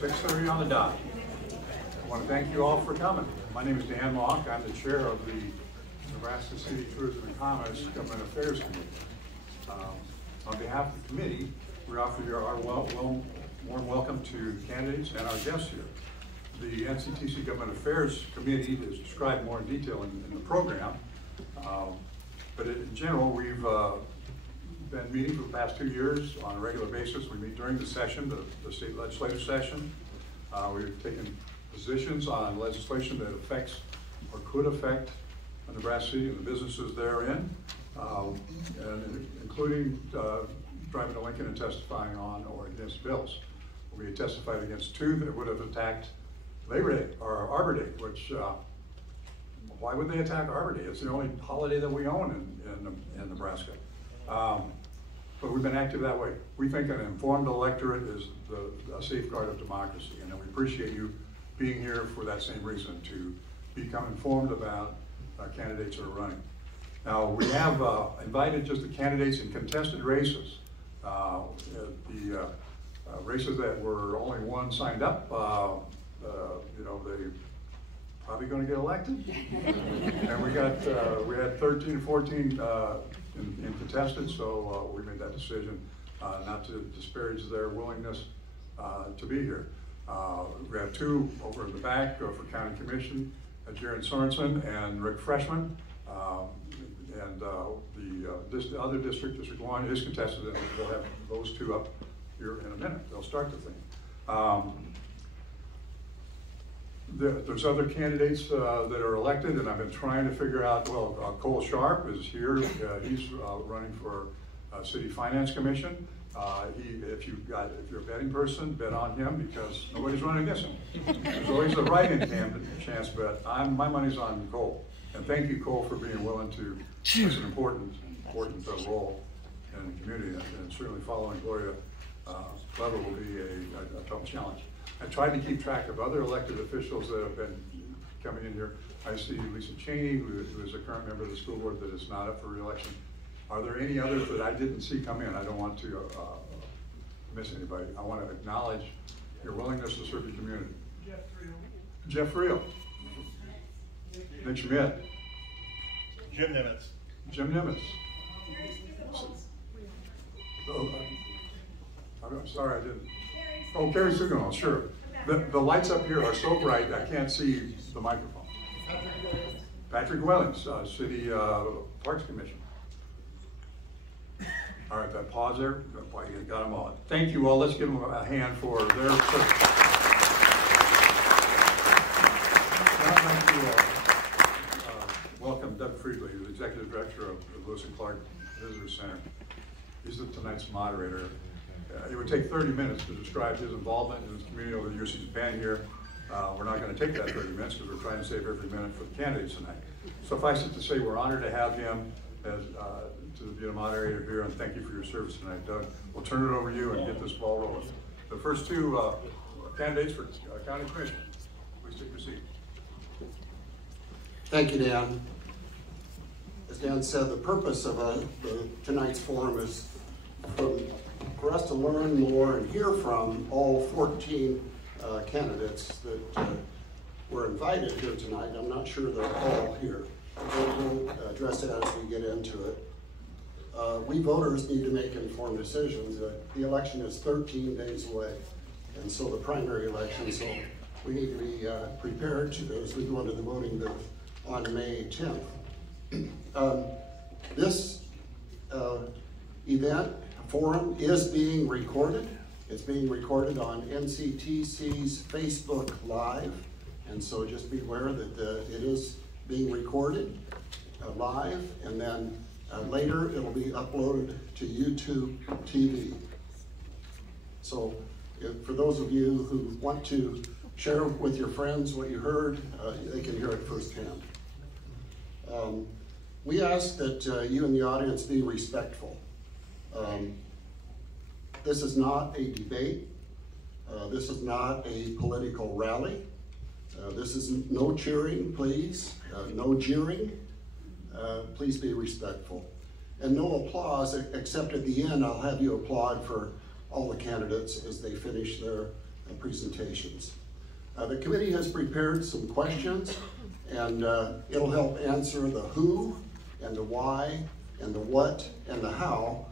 6:30 on the dot. I want to thank you all for coming. My name is Dan Mock. I'm the chair of the Nebraska City Tourism and Commerce Government Affairs Committee. On behalf of the committee, we offer you our warm welcome to candidates and our guests here. The NCTC Government Affairs Committee is described more in detail in the program, but in general, we've been meeting for the past 2 years on a regular basis. We meet during the session, the state legislative session. We've taken positions on legislation that affects or could affect Nebraska City and the businesses therein, and including driving to Lincoln and testifying on or against bills. We testified against 2 that would have attacked Labor Day or Arbor Day, which why would they attack Arbor Day? It's the only holiday that we own in Nebraska. But we've been active that way. We think an informed electorate is a safeguard of democracy, and we appreciate you being here for that same reason, to become informed about candidates that are running. Now, we have invited just the candidates in contested races. The races that were only one signed up, you know, they probably going to get elected. And we had 13 or 14 in contested, so we made that decision not to disparage their willingness to be here. We have 2 over in the back for County Commission, Jaron Sorensen and Rick Freshman. And the other district, District 1, is contested, and we'll have those 2 up here in a minute. They'll start the thing. There's other candidates that are elected, and I've been trying to figure out, well, Cole Sharp is here. He's running for City Finance Commission. If you're a betting person, bet on him, because nobody's running against him. There's always a write-in chance, but my money's on Cole. And thank you, Cole, for being willing to play an important role in the community, and certainly following Gloria Clever will be a tough challenge. I tried to keep track of other elected officials that have been coming in here. I see Lisa Cheney, who is a current member of the school board that is not up for re-election. Are there any others that I didn't see come in? I don't want to miss anybody. I want to acknowledge your willingness to serve your community. Jeff Reel. Nick Schmidt. Jim Nimitz. Jim Nimitz. I'm sorry, I didn't. Oh, Carrie Suganol, sure. The lights up here are so bright I can't see the microphone. Patrick Wellings, City Parks Commission. All right, that pause there, boy, you got them all. Thank you all. Let's give them a hand for their service. I'd like to welcome Doug Friedley, the Executive Director of the Lewis and Clark Visitor Center. He's tonight's moderator. It would take 30 minutes to describe his involvement in his community over the years he's been here. We're not going to take that 30 minutes because we're trying to save every minute for the candidates tonight. Suffice it to say, we're honored to have him as to be a moderator here, and thank you for your service tonight, Doug. We'll turn it over to you and get this ball rolling. The first 2 candidates for County Commission. Please take your seat. Thank you, Dan. As Dan said, the purpose of tonight's forum is for us to learn more and hear from all 14 candidates that were invited here tonight. I'm not sure they're all here. We'll address it as we get into it. We voters need to make informed decisions. The election is 13 days away, and so the primary election, so we need to be prepared as we go into the voting booth on May 10th. This event, forum, is being recorded. It's being recorded on NCTC's Facebook Live, and so just be aware that it is being recorded live, and then later it'll be uploaded to YouTube TV. So for those of you who want to share with your friends what you heard, they can hear it firsthand. We ask that you in the audience be respectful. This is not a debate. This is not a political rally. This is no cheering, please. No jeering. Please be respectful. And no applause, except at the end, I'll have you applaud for all the candidates as they finish their presentations. The committee has prepared some questions, and it'll help answer the who and the why and the what and the how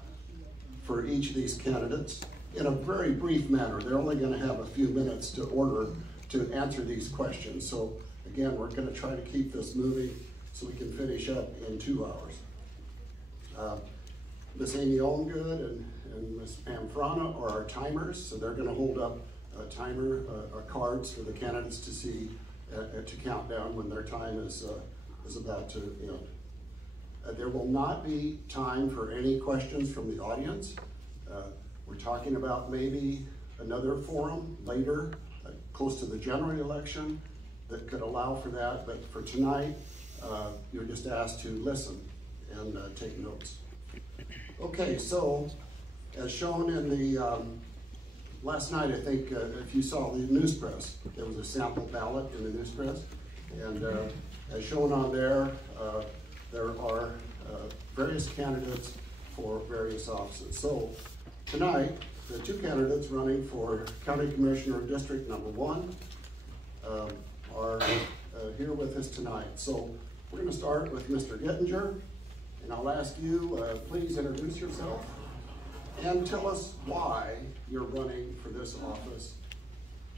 for each of these candidates in a very brief manner. They're only going to have a few minutes to answer these questions. So again, we're going to try to keep this moving so we can finish up in 2 hours. Ms. Amy Olmgood and Ms. Pam Frana are our timers, so they're going to hold up a timer, cards for the candidates to see, to count down when their time is about to end. There will not be time for any questions from the audience. We're talking about maybe another forum later, close to the general election, that could allow for that, but for tonight, you're just asked to listen and take notes. Okay, so as shown in the, last night, I think if you saw the news press, there was a sample ballot in the news press, and as shown on there, there are various candidates for various offices. So tonight, the two candidates running for County Commissioner District Number 1 are here with us tonight. So we're going to start with Mr. Gettinger, and I'll ask you, please introduce yourself and tell us why you're running for this office,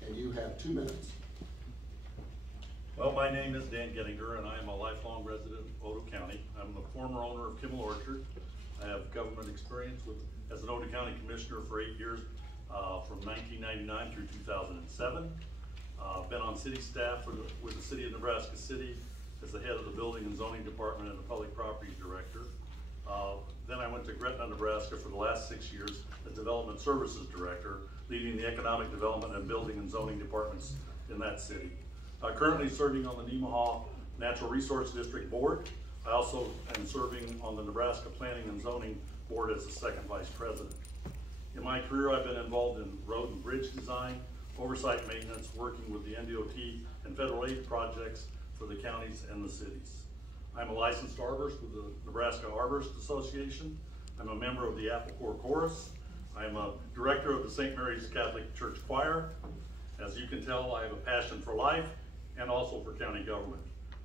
and you have 2 minutes. Well, my name is Dan Gettinger, and I am a lifelong resident of Odo County. I'm the former owner of Kimmel Orchard. I have government experience as an Odo County Commissioner for 8 years, from 1999 through 2007. Been on city staff with the City of Nebraska City as the head of the Building and Zoning Department and the Public Properties Director. Then I went to Gretna, Nebraska for the last 6 years as Development Services Director, leading the Economic Development and Building and Zoning Departments in that city. Currently serving on the Nemaha Natural Resource District Board. I also am serving on the Nebraska Planning and Zoning Board as the second vice president. In my career, I've been involved in road and bridge design, oversight maintenance, working with the NDOT and federal aid projects for the counties and the cities. I'm a licensed arborist with the Nebraska Arborist Association. I'm a member of the Apple Corps Chorus. I'm a director of the St. Mary's Catholic Church Choir. As you can tell, I have a passion for life and also for county government.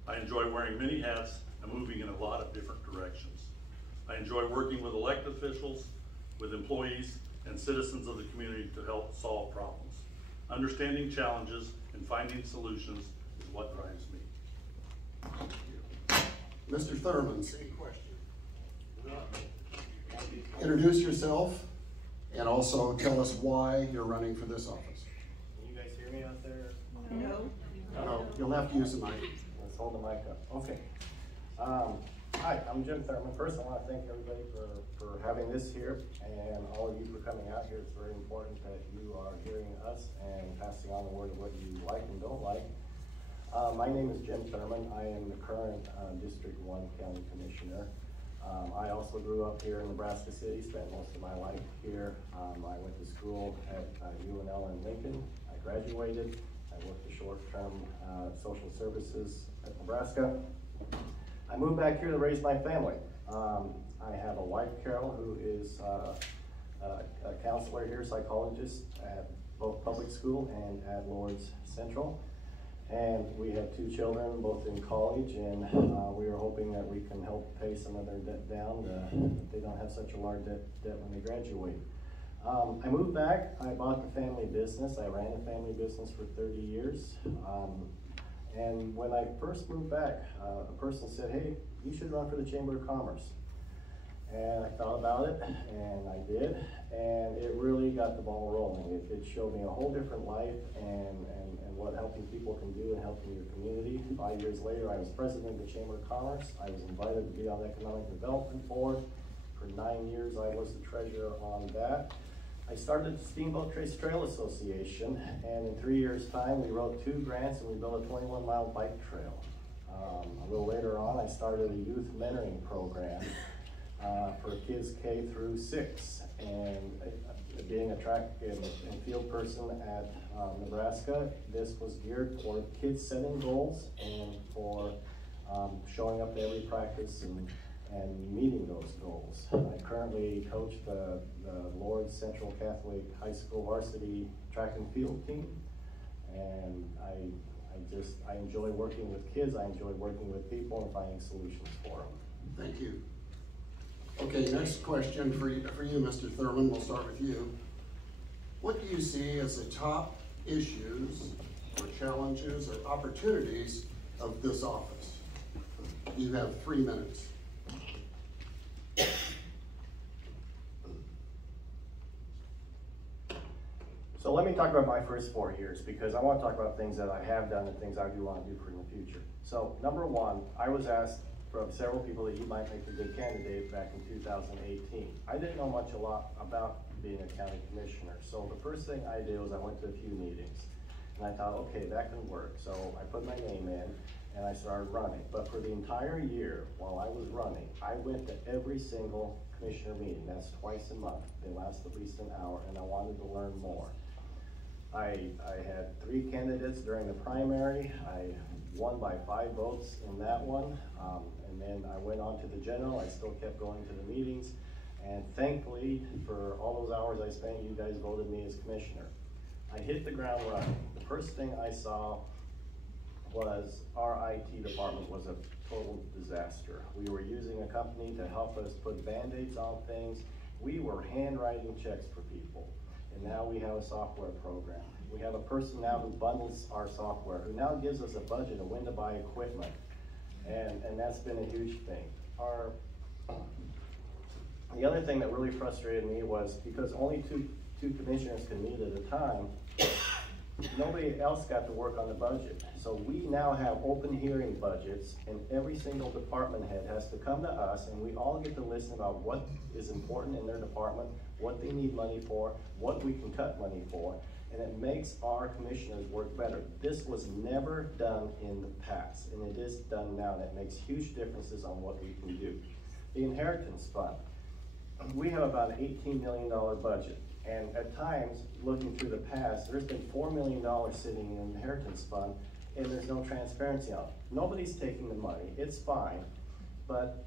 I enjoy wearing many hats and moving in a lot of different directions. I enjoy working with elected officials, with employees, and citizens of the community to help solve problems. Understanding challenges and finding solutions is what drives me. Mr. Thurman, same question. Introduce yourself and also tell us why you're running for this office. Can you guys hear me out there? No. No, you'll have to use the mic. Let's hold the mic up. Okay. Hi, I'm Jim Thurman. First, I want to thank everybody for having this here and all of you for coming out here. It's very important that you are hearing us and passing on the word of what you like and don't like. My name is Jim Thurman. I am the current District 1 County Commissioner. I also grew up here in Nebraska City, spent most of my life here. I went to school at UNL in Lincoln. I graduated. I worked the short-term social services at Nebraska. I moved back here to raise my family. I have a wife, Carol, who is a counselor here, psychologist at both public school and at Lord's Central. And we have 2 children, both in college, and we are hoping that we can help pay some of their debt down, that they don't have such a large debt when they graduate. I moved back. I bought the family business. I ran a family business for 30 years. And when I first moved back, a person said, hey, you should run for the Chamber of Commerce. And I thought about it, and I did, and it really got the ball rolling. It showed me a whole different life and what helping people can do and helping your community. 5 years later, I was president of the Chamber of Commerce. I was invited to be on the Economic Development Board. For 9 years, I was the treasurer on that. I started the Steamboat Trace Trail Association, and in 3 years' time, we wrote 2 grants and we built a 21-mile bike trail. A little later on, I started a youth mentoring program for kids K through 6, and being a track and field person at Nebraska, this was geared for kids setting goals and for showing up to every practice and and meeting those goals. I currently coach the Lord's Central Catholic High School varsity track and field team, and I enjoy working with kids. I enjoy working with people and finding solutions for them. Thank you. Okay, next question for you, Mr. Thurman. We'll start with you. What do you see as the top issues or challenges or opportunities of this office? You have 3 minutes. So let me talk about my first 4 years, because I want to talk about things that I have done and things I do want to do for in the future. So number one, I was asked from several people that you might make a good candidate back in 2018. I didn't know a lot about being a county commissioner. So the first thing I did was I went to a few meetings, and I thought, okay, that can work. So I put my name in and I started running. But for the entire year while I was running, I went to every single commissioner meeting. That's twice a month. They last at least an hour, and I wanted to learn more. I had 3 candidates during the primary. I won by 5 votes in that one. And then I went on to the general. I still kept going to the meetings. And thankfully, for all those hours I spent, you guys voted me as commissioner. I hit the ground running. The first thing I saw was our IT department was a total disaster. We were using a company to help us put Band-Aids on things. We were handwriting checks for people. And now we have a software program. We have a person now who bundles our software, who now gives us a budget of when to buy equipment. And that's been a huge thing. The other thing that really frustrated me was because only two commissioners can meet at a time, nobody else got to work on the budget. So we now have open hearing budgets, and every single department head has to come to us, and we all get to listen about what is important in their department, what they need money for, what we can cut money for, and it makes our commissioners work better. This was never done in the past, and it is done now, and it makes huge differences on what we can do. The inheritance fund. We have about an $18 million budget, and at times, looking through the past, there's been $4 million sitting in the inheritance fund, and there's no transparency on it. Nobody's taking the money, it's fine, but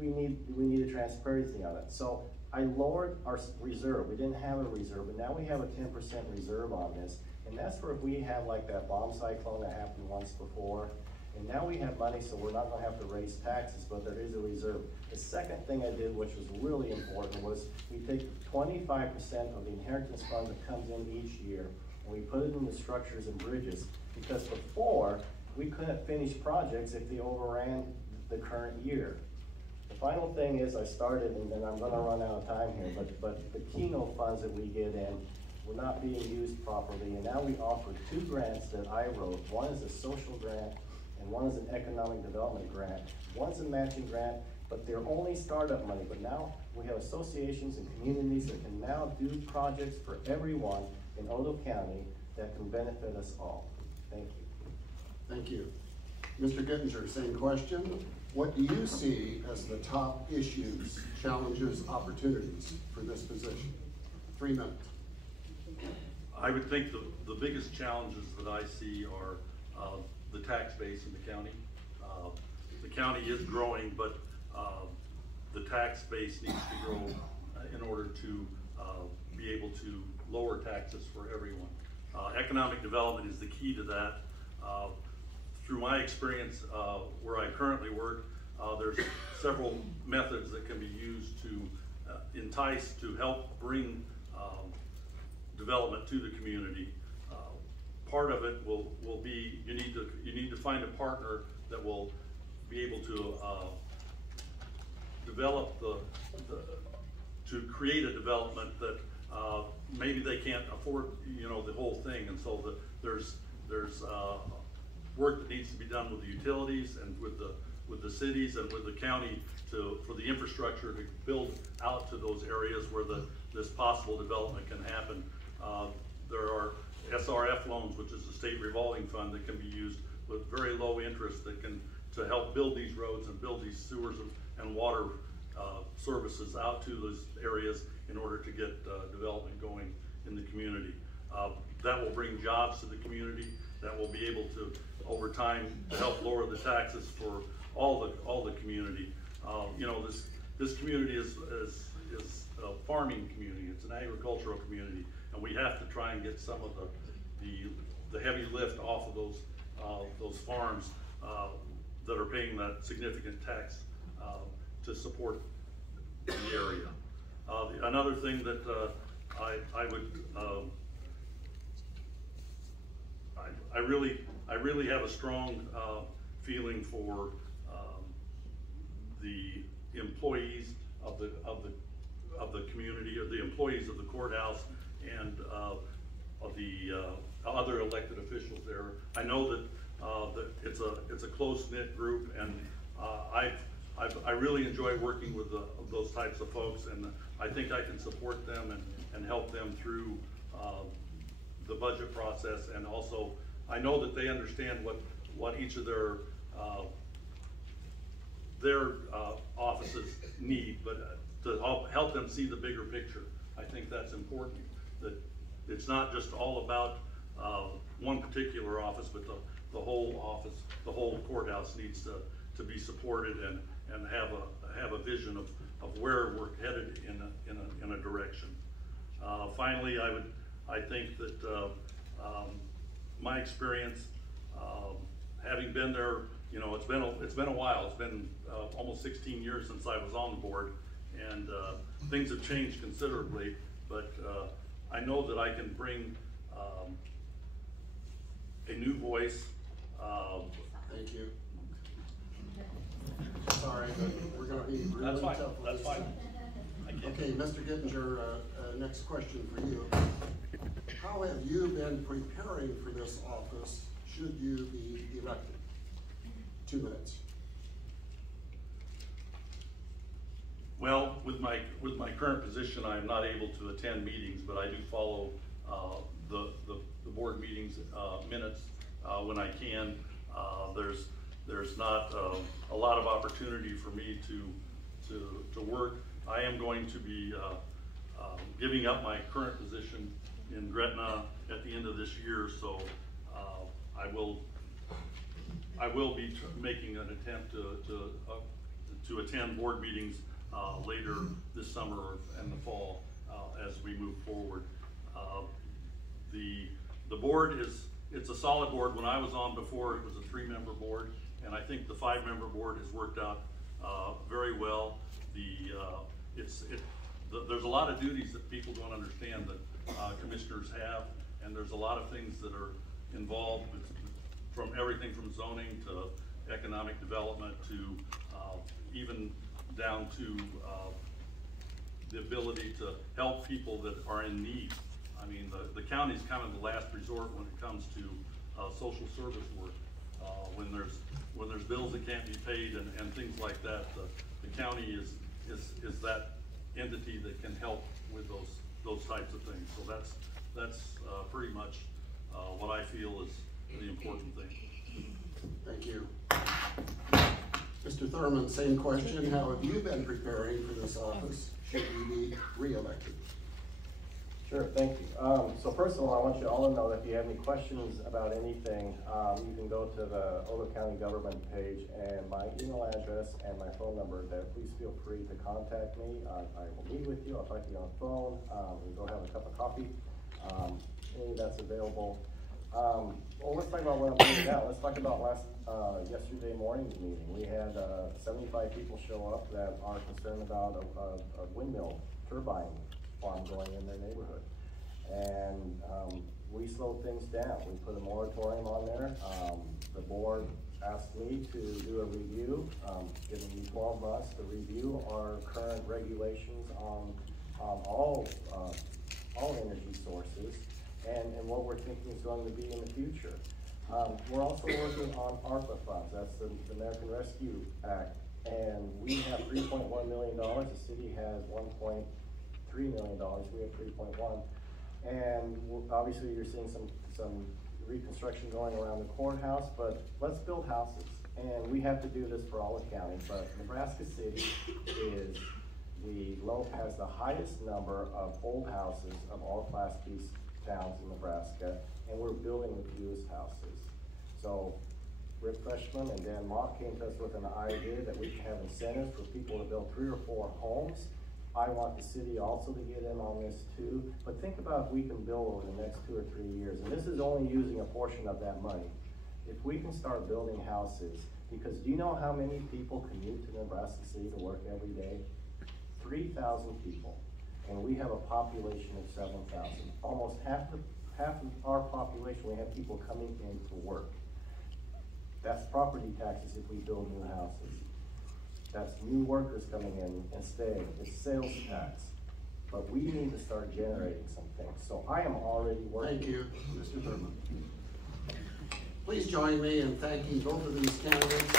we need a transparency on it. So I lowered our reserve. We didn't have a reserve, but now we have a 10% reserve on this, and that's for if we have like that bomb cyclone that happened once before. And now we have money, so we're not gonna have to raise taxes, but there is a reserve. The second thing I did, which was really important, was we take 25% of the inheritance fund that comes in each year, and we put it in the structures and bridges, because before, we couldn't finish projects if they overran the current year. The final thing is I started, and then I'm gonna run out of time here, but the Keno funds that we get in were not being used properly, and now we offer 2 grants that I wrote. One is a social grant, and one is an economic development grant. One's a matching grant, but they're only startup money. But now we have associations and communities that can now do projects for everyone in Odo County that can benefit us all. Thank you. Thank you. Mr. Gittinger, same question. What do you see as the top issues, challenges, opportunities for this position? 3 minutes. I would think the biggest challenges that I see are the tax base in the county. The county is growing, but the tax base needs to grow in order to be able to lower taxes for everyone. Economic development is the key to that. Through my experience where I currently work, there's several methods that can be used to entice, to help bring development to the community. Part of it will be you need to find a partner that will be able to develop to create a development that maybe they can't afford the whole thing, and so there's work that needs to be done with the utilities and with the cities and with the county for the infrastructure to build out to those areas where this possible development can happen. There are SRF loans, which is a state revolving fund that can be used with very low interest to help build these roads and build these sewers and water services out to those areas in order to get development going in the community. That will bring jobs to the community. That will be able to, over time, to help lower the taxes for all the community. You know, this community is a farming community. It's an agricultural community, and we have to try and get some of the heavy lift off of those farms that are paying that significant tax to support the area. Another thing that I would I really have a strong feeling for the employees of the community, or the employees of the courthouse, and of the other elected officials there. I know that it's a close-knit group, and I really enjoy working with those types of folks, and I think I can support them and help them through the budget process. And also, I know that they understand what each of their offices need, but to help them see the bigger picture. I think that's important, that it's not just all about one particular office, but the whole office, the whole courthouse needs to be supported and have a vision of where we're headed in a direction. Finally, I think that my experience, having been there, you know, it's been a while. It's been almost 16 years since I was on the board, and things have changed considerably. But I know that I can bring a new voice. Thank you. Sorry, but we're going to be really That's fine. tough. That's fine. Okay, Mr. Gittinger, next question for you. How have you been preparing for this office should you be elected? 2 minutes. Well, with my current position, I'm not able to attend meetings, but I do follow the board meetings minutes when I can. There's not a lot of opportunity for me to work. I am going to be giving up my current position in Gretna at the end of this year, so I will be making an attempt to attend board meetings later this summer and the fall as we move forward. The board it's a solid board. When I was on before, it was a 3-member board, and I think the 5-member board has worked out very well. There's a lot of duties that people don't understand that commissioners have, and there's a lot of things that are involved with, from everything from zoning to economic development to even down to the ability to help people that are in need. I mean, the county is kind of the last resort when it comes to social service work. When there's bills that can't be paid and things like that, the county is that entity that can help with those types of things. So that's pretty much what I feel is the important thing. Thank you. Mr. Thurman, same question. How have you been preparing for this office should you be re-elected? Sure, thank you. So first of all, I want you all to know that if you have any questions about anything, you can go to the Odo County government page, and my email address and my phone number there. Please feel free to contact me. I will meet with you. I'll talk to you on the phone. We'll go have a cup of coffee. Any that's available. Well, let's talk about what I'm doing now. Let's talk about yesterday morning's meeting. We had 75 people show up that are concerned about a windmill turbine farm going in their neighborhood. And we slowed things down. We put a moratorium on there. The board asked me to do a review, giving me 12 months to review our current regulations on all energy sources and what we're thinking is going to be in the future. We're also working on ARPA funds. That's the American Rescue Act. And we have $3.1 million. The city has $1.3 million. We have 3.1. And obviously you're seeing some reconstruction going around the courthouse, but let's build houses. And we have to do this for all the counties, but Nebraska City has the highest number of old houses of all Class B towns in Nebraska, and we're building the fewest houses. So Rick Freshman and Dan Mock came to us with an idea that we can have incentives for people to build 3 or 4 homes. I want the city also to get in on this too, but think about if we can build over the next 2 or 3 years, and this is only using a portion of that money. If we can start building houses, because do you know how many people commute to Nebraska City to work every day? 3,000 people, and we have a population of 7,000. Almost half of our population, we have people coming in to work. That's property taxes if we build new houses. That's new workers coming in and staying. It's sales tax. But we need to start generating some things. So I am already working. Thank you, Mr. Thurman. Please join me in thanking both of these candidates.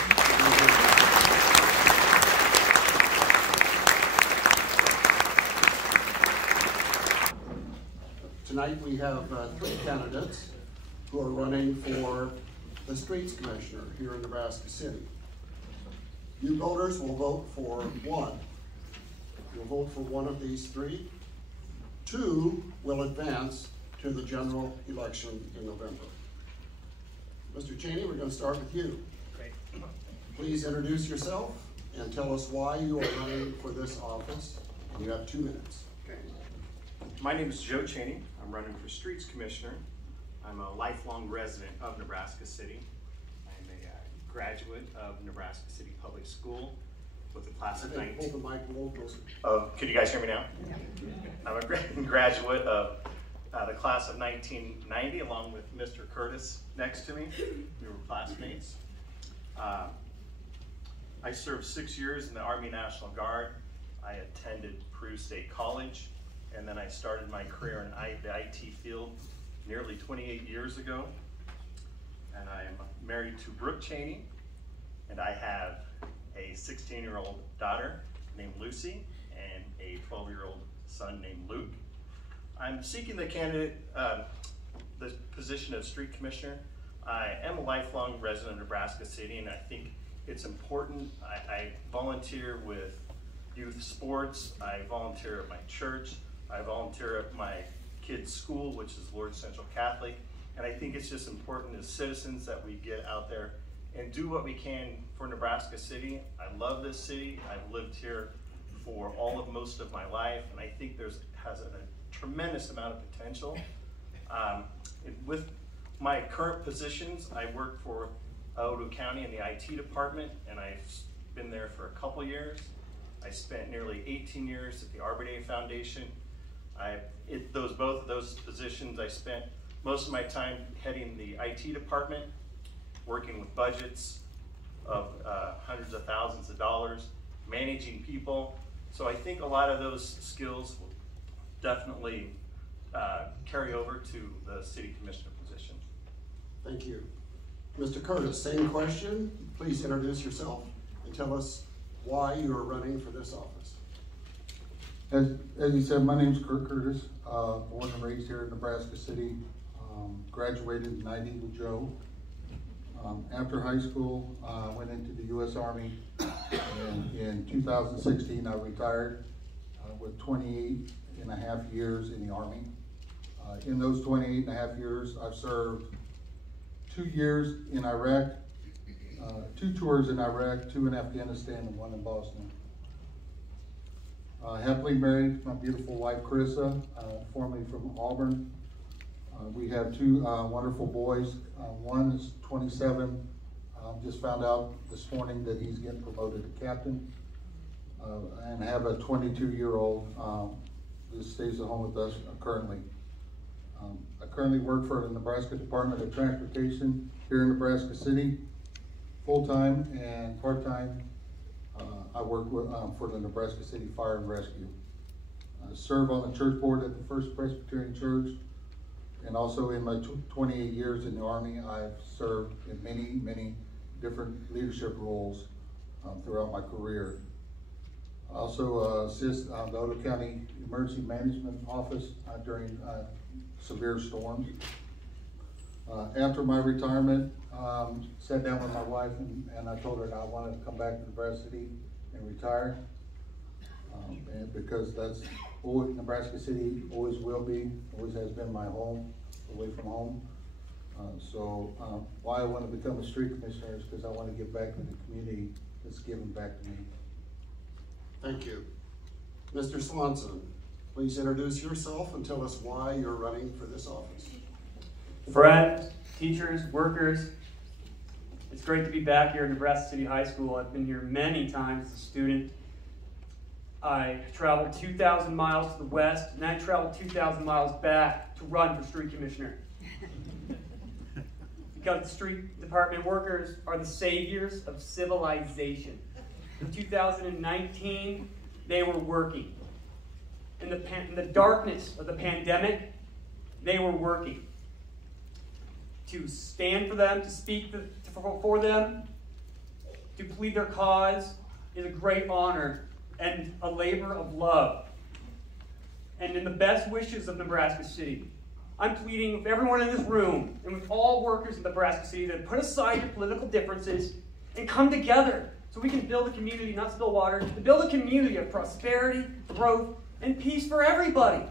Tonight we have 3 candidates who are running for the Streets Commissioner here in Nebraska City. You voters will vote for one. You'll vote for one of these 3. 2 will advance to the general election in November. Mr. Cheney, we're going to start with you. Great. Please introduce yourself and tell us why you are running for this office. You have 2 minutes. Okay. My name is Joe Cheney. I'm running for Streets Commissioner. I'm a lifelong resident of Nebraska City. I'm a graduate of Nebraska City Public School with a class of 19. Hold the mic a little closer. Could you guys hear me now? Yeah. I'm a graduate of the class of 1990, along with Mr. Curtis next to me. We were classmates. I served 6 years in the Army National Guard. I attended Peru State College, and then I started my career in the IT field nearly 28 years ago. And I am married to Brooke Cheney, and I have a 16-year-old daughter named Lucy and a 12-year-old son named Luke. I'm seeking the position of Street Commissioner. I am a lifelong resident of Nebraska City, and I think it's important. I volunteer with youth sports. I volunteer at my church. I volunteer at my kids' school, which is Lord's Central Catholic. And I think it's just important as citizens that we get out there and do what we can for Nebraska City. I love this city. I've lived here for most of my life, and I think has a tremendous amount of potential. With my current positions, I work for Odo County in the IT department, and I've been there for a couple years. I spent nearly 18 years at the Arbor Day Foundation. Both of those positions, I spent most of my time heading the IT department, working with budgets of hundreds of thousands of dollars, managing people. So I think a lot of those skills will definitely carry over to the city commissioner position. Thank you. Mr. Curtis, same question. Please introduce yourself and tell us why you are running for this office. As you said, my name is Kurt Curtis, born and raised here in Nebraska City, graduated in '90 with Joe. After high school, I went into the U.S. Army, and in 2016 I retired with 28 and a half years in the Army. In those 28 and a half years, I've served 2 years in Iraq, 2 tours in Iraq, 2 in Afghanistan, and 1 in Bosnia. Happily married to my beautiful wife, Carissa, formerly from Auburn. We have 2 wonderful boys. One is 27. Just found out this morning that he's getting promoted to captain. And I have a 22-year-old that stays at home with us currently. I currently work for the Nebraska Department of Transportation here in Nebraska City, full-time and part-time. I work with, for the Nebraska City Fire and Rescue. I serve on the church board at the First Presbyterian Church, and also in my 28 years in the Army, I've served in many different leadership roles throughout my career. I also assist the Odo County Emergency Management Office during severe storms. After my retirement, sat down with my wife and I told her that I wanted to come back to Nebraska City and retire. And because that's always, Nebraska City always will be, always has been my home, away from home. Why I want to become a street commissioner is because I want to give back to the community that's given back to me. Thank you. Mr. Swanson, please introduce yourself and tell us why you're running for this office. Friends, teachers, workers, it's great to be back here at Nebraska City High School. I've been here many times as a student. I traveled 2,000 miles to the west, and I traveled 2,000 miles back to run for street commissioner. Because the street department workers are the saviors of civilization. In 2019, they were working. In the darkness of the pandemic, they were working. To stand for them, to speak for them, to plead their cause is a great honor and a labor of love. And in the best wishes of Nebraska City, I'm pleading with everyone in this room and with all workers in Nebraska City to put aside your political differences and come together so we can build a community, not spill water, to build a community of prosperity, growth, and peace for everybody.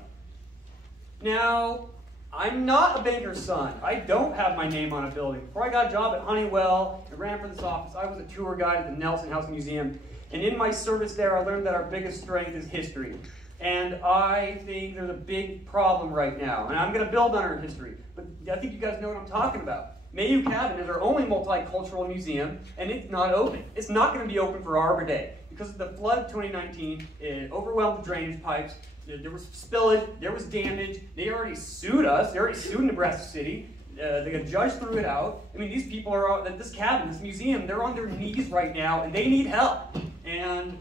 Now, I'm not a banker's son. I don't have my name on a building. Before I got a job at Honeywell and ran for this office, I was a tour guide at the Nelson House Museum. And in my service there, I learned that our biggest strength is history. And I think there's a big problem right now. And I'm going to build on our history. But I think you guys know what I'm talking about. Mayu Cabin is our only multicultural museum, and it's not open. It's not going to be open for Arbor Day. Because of the flood of 2019, it overwhelmed the drainage pipes. There was spillage, there was damage. They already sued us. They already sued Nebraska City. The judge threw it out. I mean, these people are, this cabin, this museum, they're on their knees right now, and they need help. And,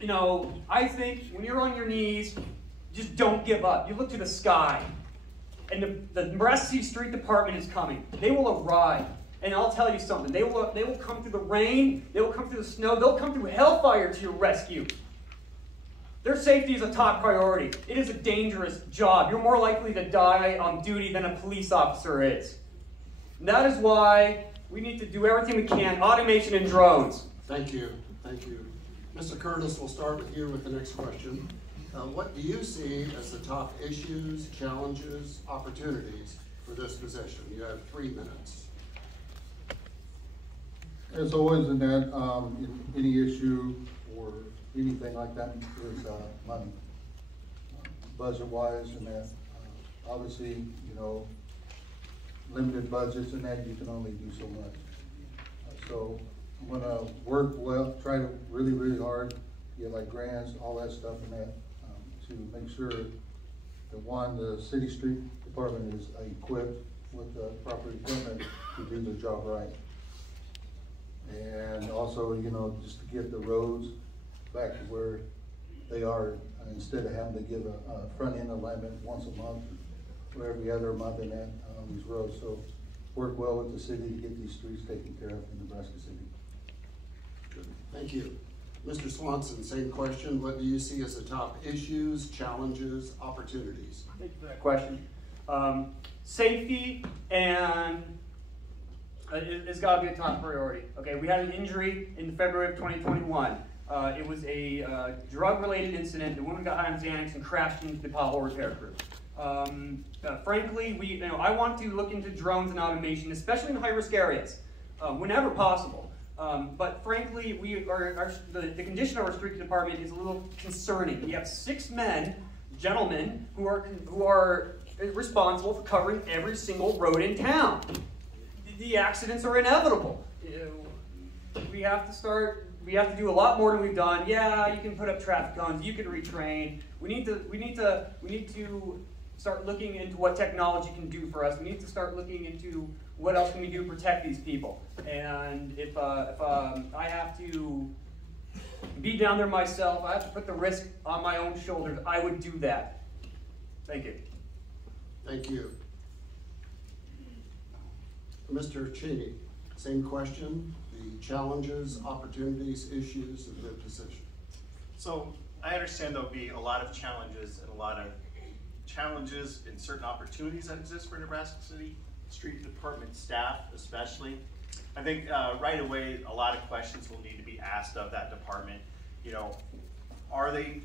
you know, I think when you're on your knees, just don't give up. You look to the sky. And the Nebraska City Street Department is coming. They will arrive. And I'll tell you something. They will come through the rain. They will come through the snow. They'll come through hellfire to your rescue. Their safety is a top priority. It is a dangerous job. You're more likely to die on duty than a police officer is. And that is why we need to do everything we can. Automation and drones. Thank you. Thank you. Mr. Curtis, we'll start with you with the next question. What do you see as the top issues, challenges, opportunities for this position? You have 3 minutes. As always in that, in any issue or anything like that is money. Budget-wise and that, obviously, you know, limited budgets and that, you can only do so much. So I'm gonna work well, try to really, really hard, get like grants, all that stuff and that, to make sure that one, the city street department is equipped with the proper equipment to do the job right. And also, you know, just to get the roads back to where they are, instead of having to give a front end alignment once a month or every other month in that, on these roads. So work well with the city to get these streets taken care of in Nebraska City. Good. Thank you. Mr. Swanson, same question. What do you see as the top issues, challenges, opportunities? Thank you for that question. Safety and it's got to be a top priority. Okay, we had an injury in February of 2021. It was a drug-related incident. The woman got high on Xanax and crashed into the pothole repair crew. Frankly, I want to look into drones and automation, especially in high-risk areas, whenever possible. But frankly, the condition of our street department is a little concerning. We have 6 gentlemen, who are responsible for covering every single road in town. The accidents are inevitable. We have to do a lot more than we've done. Yeah, you can put up traffic cones, you can retrain. We need to start looking into what technology can do for us. We need to start looking into what else can we do to protect these people. And if I have to be down there myself, I have to put the risk on my own shoulders, I would do that. Thank you. Thank you. Mr. Cheney, same question, the challenges, opportunities, issues of the position. So I understand there'll be a lot of challenges and certain opportunities that exist for Nebraska City Street Department staff, especially. I think right away, a lot of questions will need to be asked of that department. You know, are they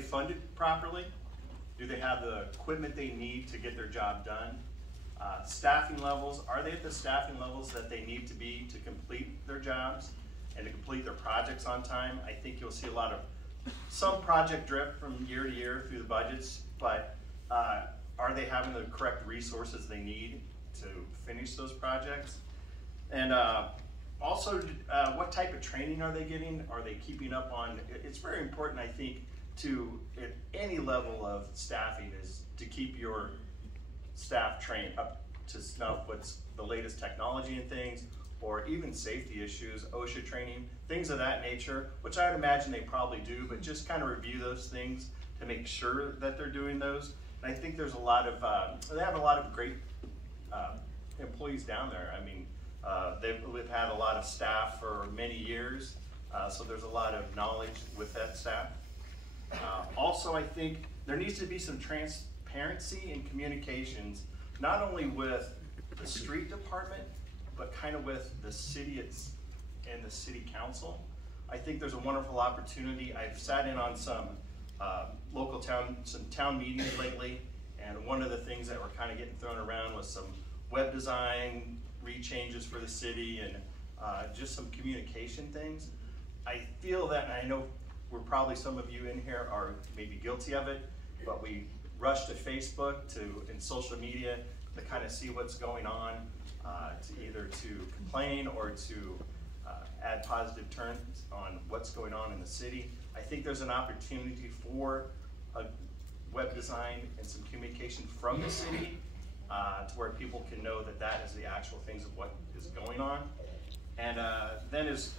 funded properly? Do they have the equipment they need to get their job done? Staffing levels, are they at the staffing levels that they need to be to complete their jobs and to complete their projects on time? I think you'll see a lot of some project drift from year to year through the budgets, but are they having the correct resources they need to finish those projects? And also, what type of training are they getting? Are they keeping up on, it's very important, I think, to, at any level of staffing, is to keep your staff trained up to snuff what's the latest technology and things, or even safety issues, OSHA training, things of that nature, which I would imagine they probably do, but just kind of review those things to make sure that they're doing those. And I think there's a lot of, they have a lot of great employees down there. I mean, we've had a lot of staff for many years, so there's a lot of knowledge with that staff. Also, I think there needs to be some transparency in communications, not only with the street department, but kind of with the city and the city council. I think there's a wonderful opportunity. I've sat in on some some town meetings lately, and one of the things that were kind of getting thrown around was some web design rechanges for the city and just some communication things. I feel that, and I know we're probably, some of you in here are maybe guilty of it, but we rush to Facebook and social media to kind of see what's going on, to either to complain or to add positive turns on what's going on in the city. I think there's an opportunity for a web design and some communication from the city to where people can know that that is the actual things of what is going on. And then, as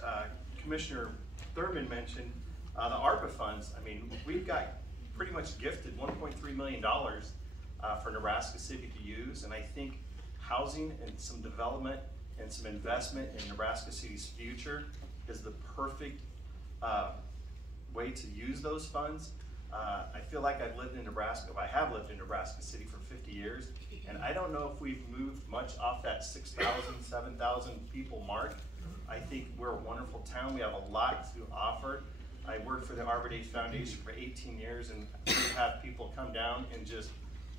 Commissioner Thurman mentioned, the ARPA funds. I mean, we've got pretty much gifted $1.3 million for Nebraska City to use, and I think housing and some development and some investment in Nebraska City's future is the perfect way to use those funds. I feel like I've lived in Nebraska, I have lived in Nebraska City for 50 years, and I don't know if we've moved much off that 6,000, 7,000 people mark. I think we're a wonderful town. We have a lot to offer. I worked for the Arbor Day Foundation for 18 years, and we have people come down and just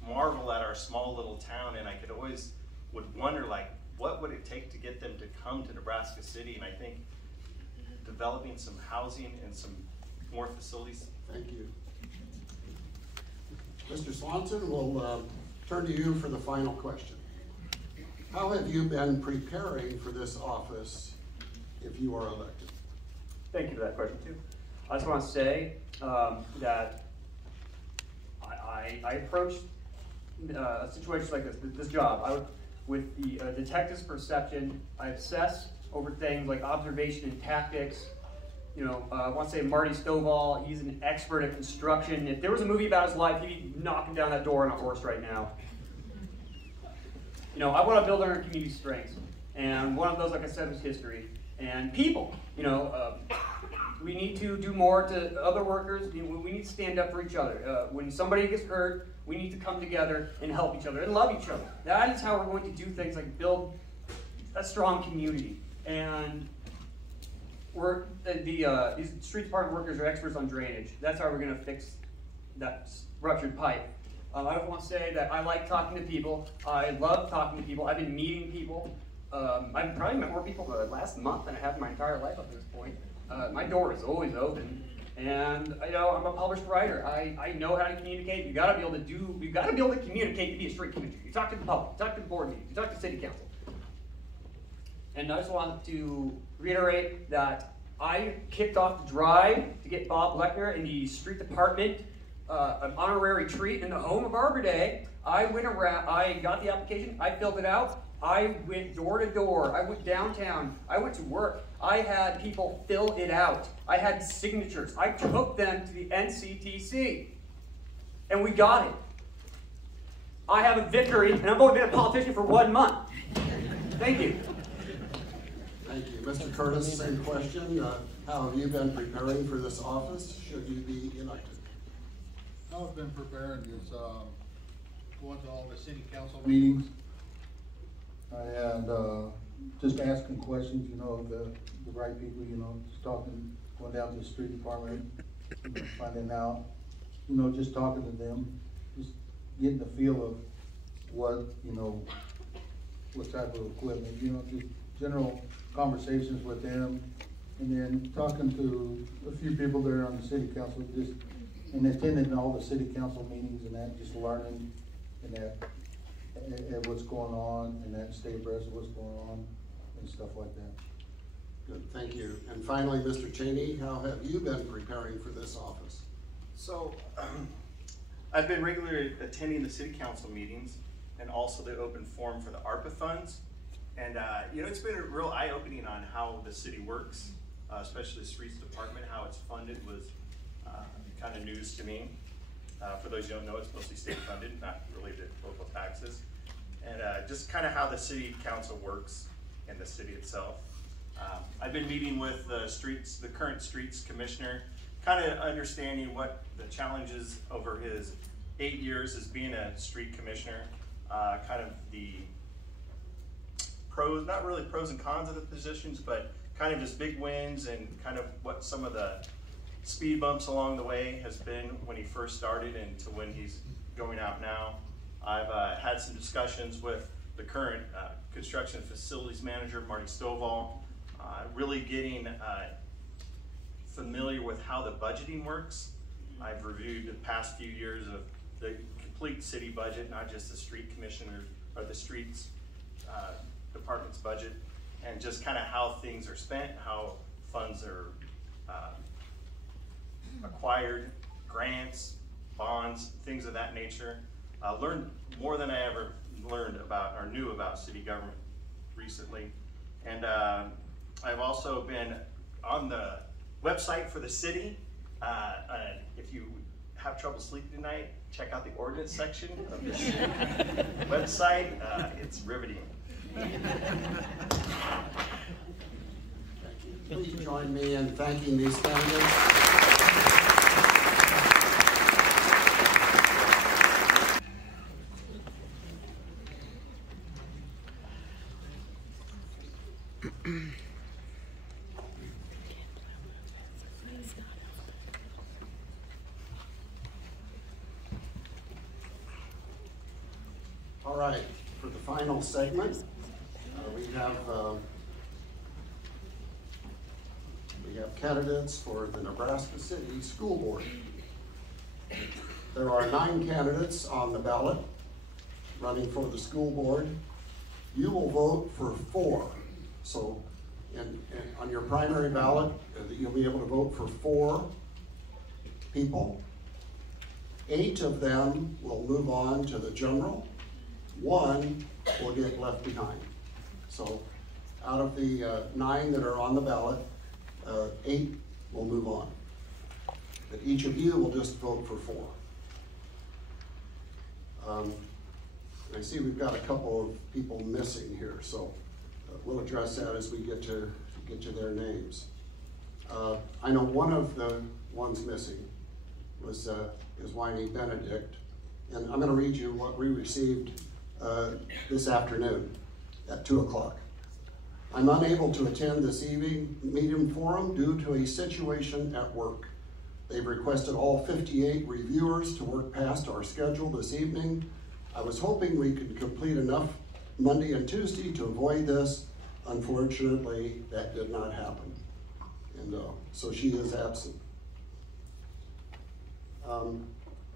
marvel at our small little town, and I could always would wonder, like, what would it take to get them to come to Nebraska City? And I think developing some housing and some more facilities. Thank you. Mr. Swanson, we'll turn to you for the final question. How have you been preparing for this office if you are elected? Thank you for that question, too. I just want to say that I approached a situation like this job with the detective's perception. I obsess over things like observation and tactics. You know, I want to say Marty Stovall, he's an expert at construction. If there was a movie about his life, he'd be knocking down that door on a horse right now. You know, I want to build on our community strengths. And one of those, like I said, was history. And people, you know, we need to do more to other workers. We need to stand up for each other. When somebody gets hurt, we need to come together and help each other and love each other. That is how we're going to do things like build a strong community. And these street department workers are experts on drainage. That's how we're going to fix that ruptured pipe. I want to say that I like talking to people. I love talking to people. I've been meeting people. I've probably met more people the last month than I have in my entire life up to this point. My door is always open, and you know, I'm a published writer. I know how to communicate. You got to be able to communicate to be a street commissioner. You talk to the public, you talk to the board meetings, you talk to the city council. And I just wanted to reiterate that I kicked off the drive to get Bob Lechner in the street department an honorary treat in the home of Arbor Day. I went around, I got the application, I filled it out, I went door to door, I went downtown, I went to work, I had people fill it out, I had signatures, I took them to the NCTC, and we got it. I have a victory, and I've only been a politician for 1 month. Thank you. Thank you. Mr. Curtis, same question. How have you been preparing for this office should you be elected? How I've been preparing is going to all the city council meetings and just asking questions, you know, the right people, you know, just talking, going down to the street department, you know, finding out, you know, just talking to them, just getting the feel of what, you know, what type of equipment, you know, just general conversations with them. And then talking to a few people there on the city council, just, and attending all the city council meetings and that, just learning and that, and what's going on, and that stay abreast of what's going on and stuff like that. Good, thank you. And finally, Mr. Cheney, how have you been preparing for this office? So, I've been regularly attending the city council meetings and also the open forum for the ARPA funds. And, you know, it's been a real eye-opening on how the city works, especially the streets department, how it's funded was kind of news to me. For those who don't know, it's mostly state funded, not related to local taxes. And just kind of how the city council works in the city itself. I've been meeting with the current streets commissioner, kind of understanding what the challenges over his 8 years as being a street commissioner, kind of the pros, not really pros and cons of the positions, but kind of his big wins and kind of what some of the speed bumps along the way has been when he first started and to when he's going out now. I've had some discussions with the current construction facilities manager, Marty Stovall, really getting familiar with how the budgeting works. I've reviewed the past few years of the complete city budget, not just the street commissioner or the streets department's budget, and just kind of how things are spent, how funds are acquired, grants, bonds, things of that nature. Learned more than I ever learned about or knew about city government recently. And I've also been on the website for the city. If you have trouble sleeping tonight, check out the ordinance section of this website. It's riveting. Please join me in thanking these candidates. All right, for the final segment, we have candidates for the Nebraska City School Board. There are 9 candidates on the ballot running for the school board. You will vote for 4. So on your primary ballot, you'll be able to vote for 4 people. 8 of them will move on to the general. 1 will get left behind. So out of the 9 that are on the ballot, 8 will move on. But each of you will just vote for 4. I see we've got a couple of people missing here, so we'll address that as we get to their names. I know one of the ones missing is Winnie Benedict, and I'm going to read you what we received this afternoon at 2 o'clock. I'm unable to attend this evening meeting forum due to a situation at work. They've requested all 58 reviewers to work past our schedule this evening. I was hoping we could complete enough Monday and Tuesday to avoid this. Unfortunately, that did not happen. And so she is absent.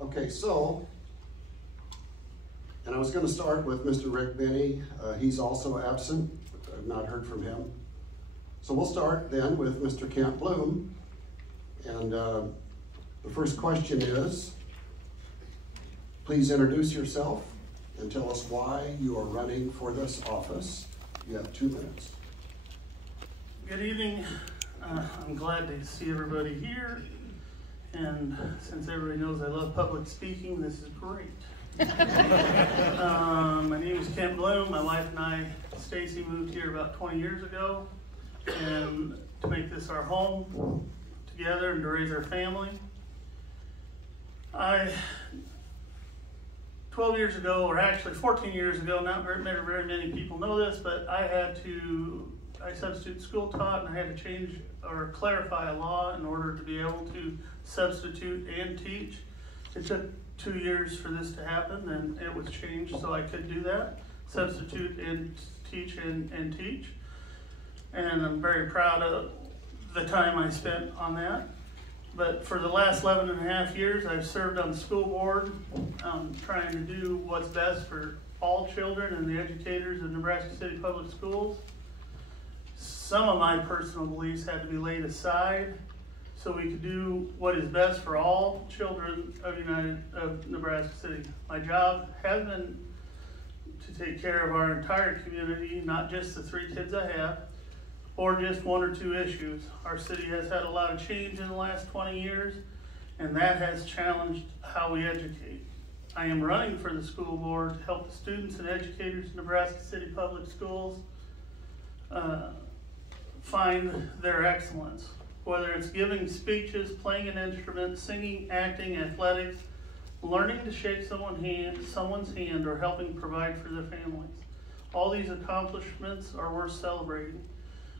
Okay, so, and I was going to start with Mr. Rick Benny. He's also absent. I've not heard from him. So we'll start then with Mr. Kent Bloom. And the first question is, please introduce yourself and tell us why you are running for this office. You have 2 minutes. Good evening. I'm glad to see everybody here. And since everybody knows I love public speaking, this is great. My name is Kent Bloom. My wife and I, Stacy, moved here about 20 years ago, and to make this our home together and to raise our family. 12 years ago, or actually 14 years ago, not very many people know this, but I substitute school taught, and I had to change or clarify a law in order to be able to substitute and teach. It took 2 years for this to happen, and it was changed so I could do that, substitute and teach and teach. And I'm very proud of the time I spent on that. But for the last 11 and a half years, I've served on the school board, trying to do what's best for all children and the educators in Nebraska City Public Schools. Some of my personal beliefs had to be laid aside so we could do what is best for all children of Nebraska City. My job has been to take care of our entire community, not just the 3 kids I have, or just 1 or 2 issues. Our city has had a lot of change in the last 20 years, and that has challenged how we educate. I am running for the school board to help the students and educators in Nebraska City Public Schools find their excellence. Whether it's giving speeches, playing an instrument, singing, acting, athletics, learning to shake someone's hand, or helping provide for their families. All these accomplishments are worth celebrating.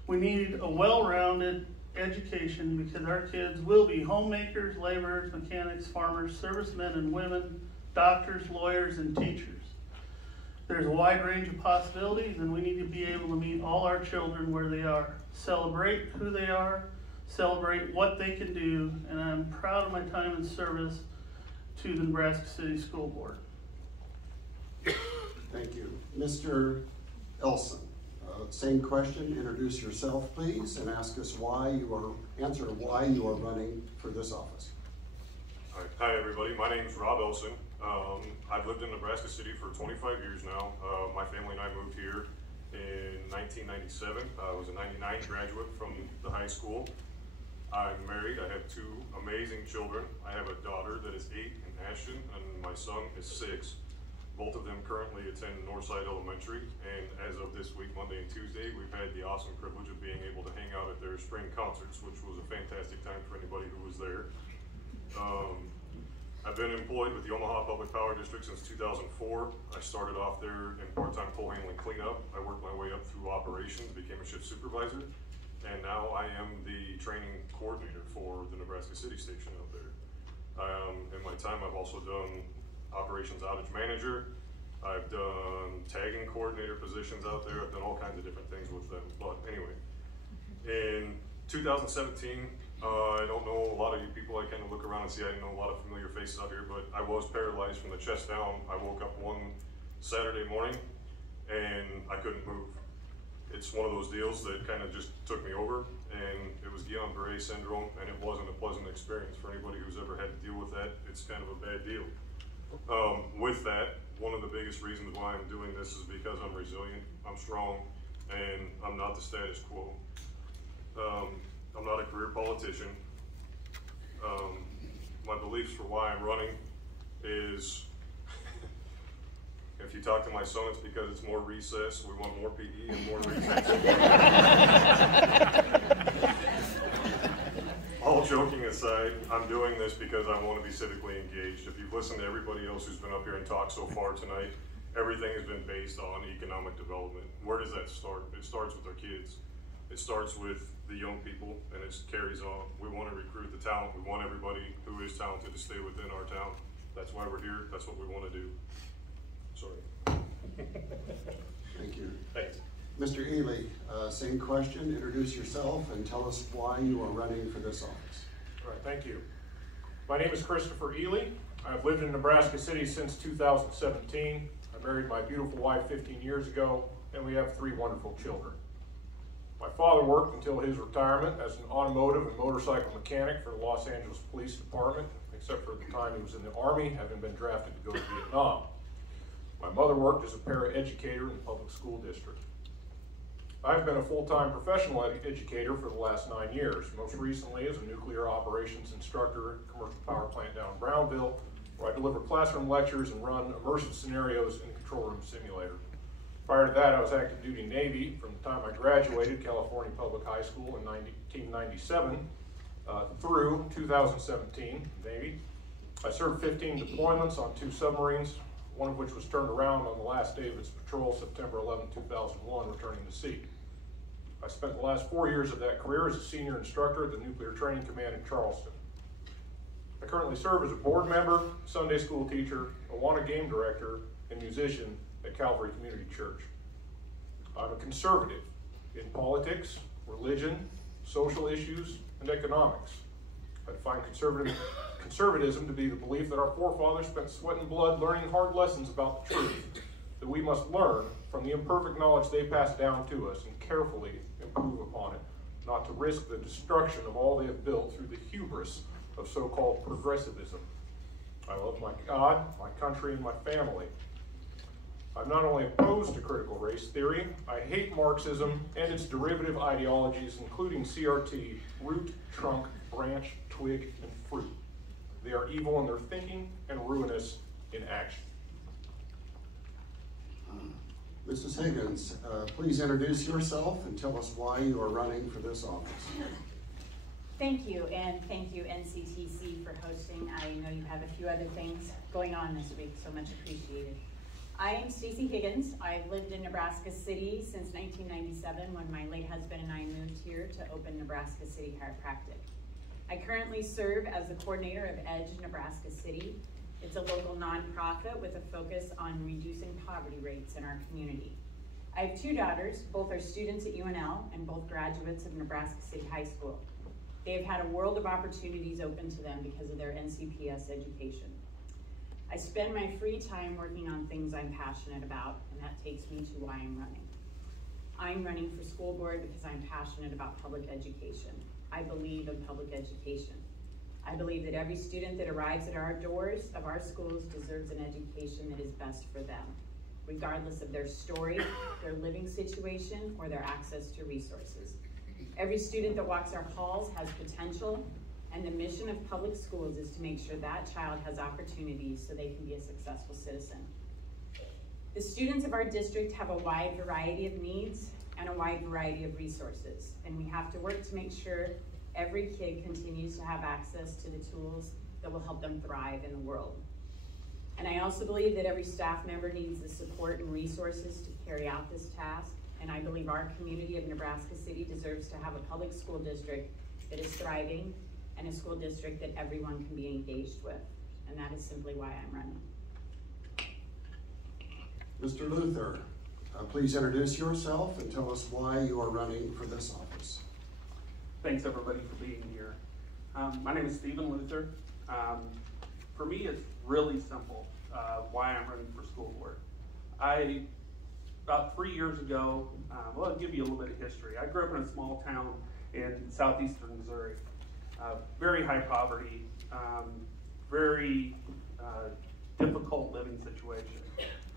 We need a well-rounded education because our kids will be homemakers, laborers, mechanics, farmers, servicemen and women, doctors, lawyers, and teachers. There's a wide range of possibilities, and we need to be able to meet all our children where they are. Celebrate who they are, celebrate what they can do, and I'm proud of my time in service to the Nebraska City School Board. Thank you. Mr. Elson, same question. Introduce yourself, please, and answer why you are running for this office. All right. Hi, everybody. My name is Rob Elson. I've lived in Nebraska City for 25 years now. My family and I moved here in 1997. I was a 99 graduate from the high school. I'm married. I have 2 amazing children. I have a daughter that is 8 in Ashton, and my son is 6. Both of them currently attend Northside Elementary, and as of this week, Monday and Tuesday, we've had the awesome privilege of being able to hang out at their spring concerts, which was a fantastic time for anybody who was there. I've been employed with the Omaha Public Power District since 2004. I started off there in part-time coal handling cleanup. I worked my way up through operations, became a shift supervisor, and now I am the training coordinator for the Nebraska City Station out there. In my time, I've also done operations outage manager. I've done tagging coordinator positions out there. I've done all kinds of different things with them. But anyway, in 2017, I don't know a lot of you people. I kind of look around and see I know a lot of familiar faces out here, but I was paralyzed from the chest down. I woke up one Saturday morning and I couldn't move. It's one of those deals that kind of just took me over, and it was Guillain-Barré syndrome, and it wasn't a pleasant experience for anybody who's ever had to deal with that. It's kind of a bad deal. With that, one of the biggest reasons why I'm doing this is because I'm resilient, I'm strong, and I'm not the status quo. I'm not a career politician. My beliefs for why I'm running is, if you talk to my son, it's because it's more recess. We want more PE and more recess. All joking aside, I'm doing this because I want to be civically engaged. If you've listened to everybody else who's been up here and talked so far tonight, everything has been based on economic development. Where does that start? It starts with our kids. It starts with the young people, and it carries on. We want to recruit the talent. We want everybody who is talented to stay within our town. That's why we're here. That's what we want to do. Sorry. Thank you. Thanks. Mr. Ely, same question. Introduce yourself and tell us why you are running for this office. All right, thank you. My name is Christopher Ely. I've lived in Nebraska City since 2017. I married my beautiful wife 15 years ago, and we have 3 wonderful children. My father worked until his retirement as an automotive and motorcycle mechanic for the Los Angeles Police Department, except for the time he was in the Army, having been drafted to go to Vietnam. My mother worked as a para-educator in the public school district. I've been a full-time professional educator for the last 9 years, most recently as a nuclear operations instructor at a commercial power plant down in Brownville, where I deliver classroom lectures and run immersive scenarios in a control room simulator. Prior to that, I was active duty Navy from the time I graduated California Public High School in 1997 through 2017, Navy. I served 15 deployments on 2 submarines, one of which was turned around on the last day of its patrol, September 11, 2001, returning to sea. I spent the last 4 years of that career as a senior instructor at the Nuclear Training Command in Charleston. I currently serve as a board member, Sunday school teacher, Awana game director, and musician at Calvary Community Church. I'm a conservative in politics, religion, social issues, and economics. I define conservatism to be the belief that our forefathers spent sweat and blood learning hard lessons about the truth, that we must learn from the imperfect knowledge they passed down to us and carefully improve upon it, not to risk the destruction of all they have built through the hubris of so-called progressivism. I love my God, my country, and my family. I'm not only opposed to critical race theory, I hate Marxism and its derivative ideologies, including CRT, root, trunk, branch, twig, and fruit. They are evil in their thinking and ruinous in action. Mrs. Higgins, please introduce yourself and tell us why you are running for this office. Thank you, and thank you NCTC for hosting. I know you have a few other things going on this week, so much appreciated. I am Stacey Higgins. I've lived in Nebraska City since 1997 when my late husband and I moved here to open Nebraska City Chiropractic. I currently serve as the coordinator of EDGE Nebraska City. It's a local nonprofit with a focus on reducing poverty rates in our community. I have two daughters, both are students at UNL and both graduates of Nebraska City High School. They have had a world of opportunities open to them because of their NCPS education. I spend my free time working on things I'm passionate about, and that takes me to why I'm running. I'm running for school board because I'm passionate about public education. I believe in public education. I believe that every student that arrives at our doors of our schools deserves an education that is best for them, regardless of their story, their living situation, or their access to resources. Every student that walks our halls has potential, and the mission of public schools is to make sure that child has opportunities so they can be a successful citizen. The students of our district have a wide variety of needs and a wide variety of resources, and we have to work to make sure every kid continues to have access to the tools that will help them thrive in the world. And I also believe that every staff member needs the support and resources to carry out this task, and I believe our community of Nebraska City deserves to have a public school district that is thriving and a school district that everyone can be engaged with. And that is simply why I'm running. Mr. Luther, please introduce yourself and tell us why you are running for this office. Thanks everybody for being here. My name is Stephen Luther. For me, it's really simple why I'm running for school board. About 3 years ago, well, I'll give you a little bit of history. I grew up in a small town in southeastern Missouri. Very high poverty, very difficult living situation.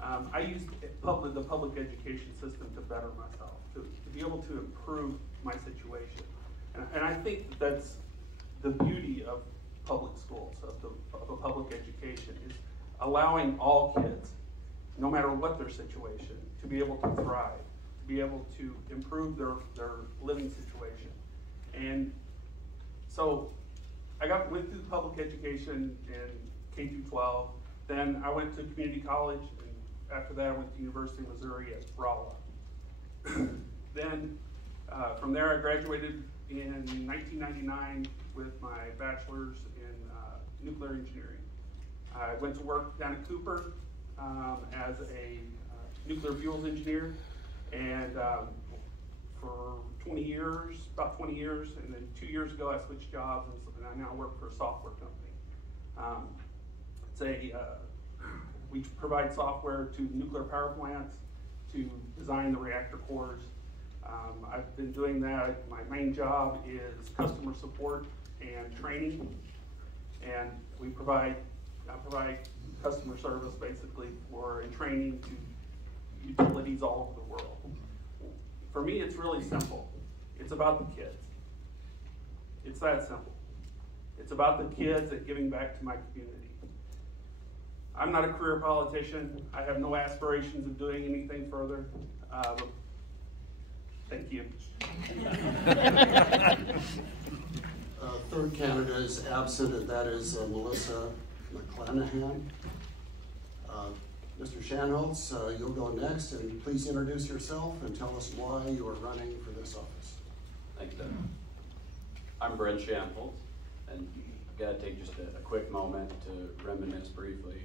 I used the public education system to better myself, to be able to improve my situation. And I think that's the beauty of public schools, of a public education, is allowing all kids, no matter what their situation, to be able to thrive, to be able to improve their living situation. And so I went through public education in K through 12, then I went to community college, and after that I went to University of Missouri at Rolla. Then from there I graduated in 1999 with my bachelor's in nuclear engineering. I went to work down at Cooper as a nuclear fuels engineer, and for 20 years, about 20 years, and then 2 years ago I switched jobs, and I now work for a software company. We provide software to nuclear power plants to design the reactor cores. I've been doing that. My main job is customer support and training, and I provide customer service basically and training to utilities all over the world. For me, it's really simple. It's about the kids. It's that simple. It's about the kids and giving back to my community. I'm not a career politician. I have no aspirations of doing anything further. Thank you. Third candidate is absent, and that is Melissa McClanahan. Mr. Shanholtz, you'll go next, and please introduce yourself and tell us why you are running for this office. Thanks, Doug. I'm Brent Shanholtz, and gotta take just a quick moment to reminisce briefly.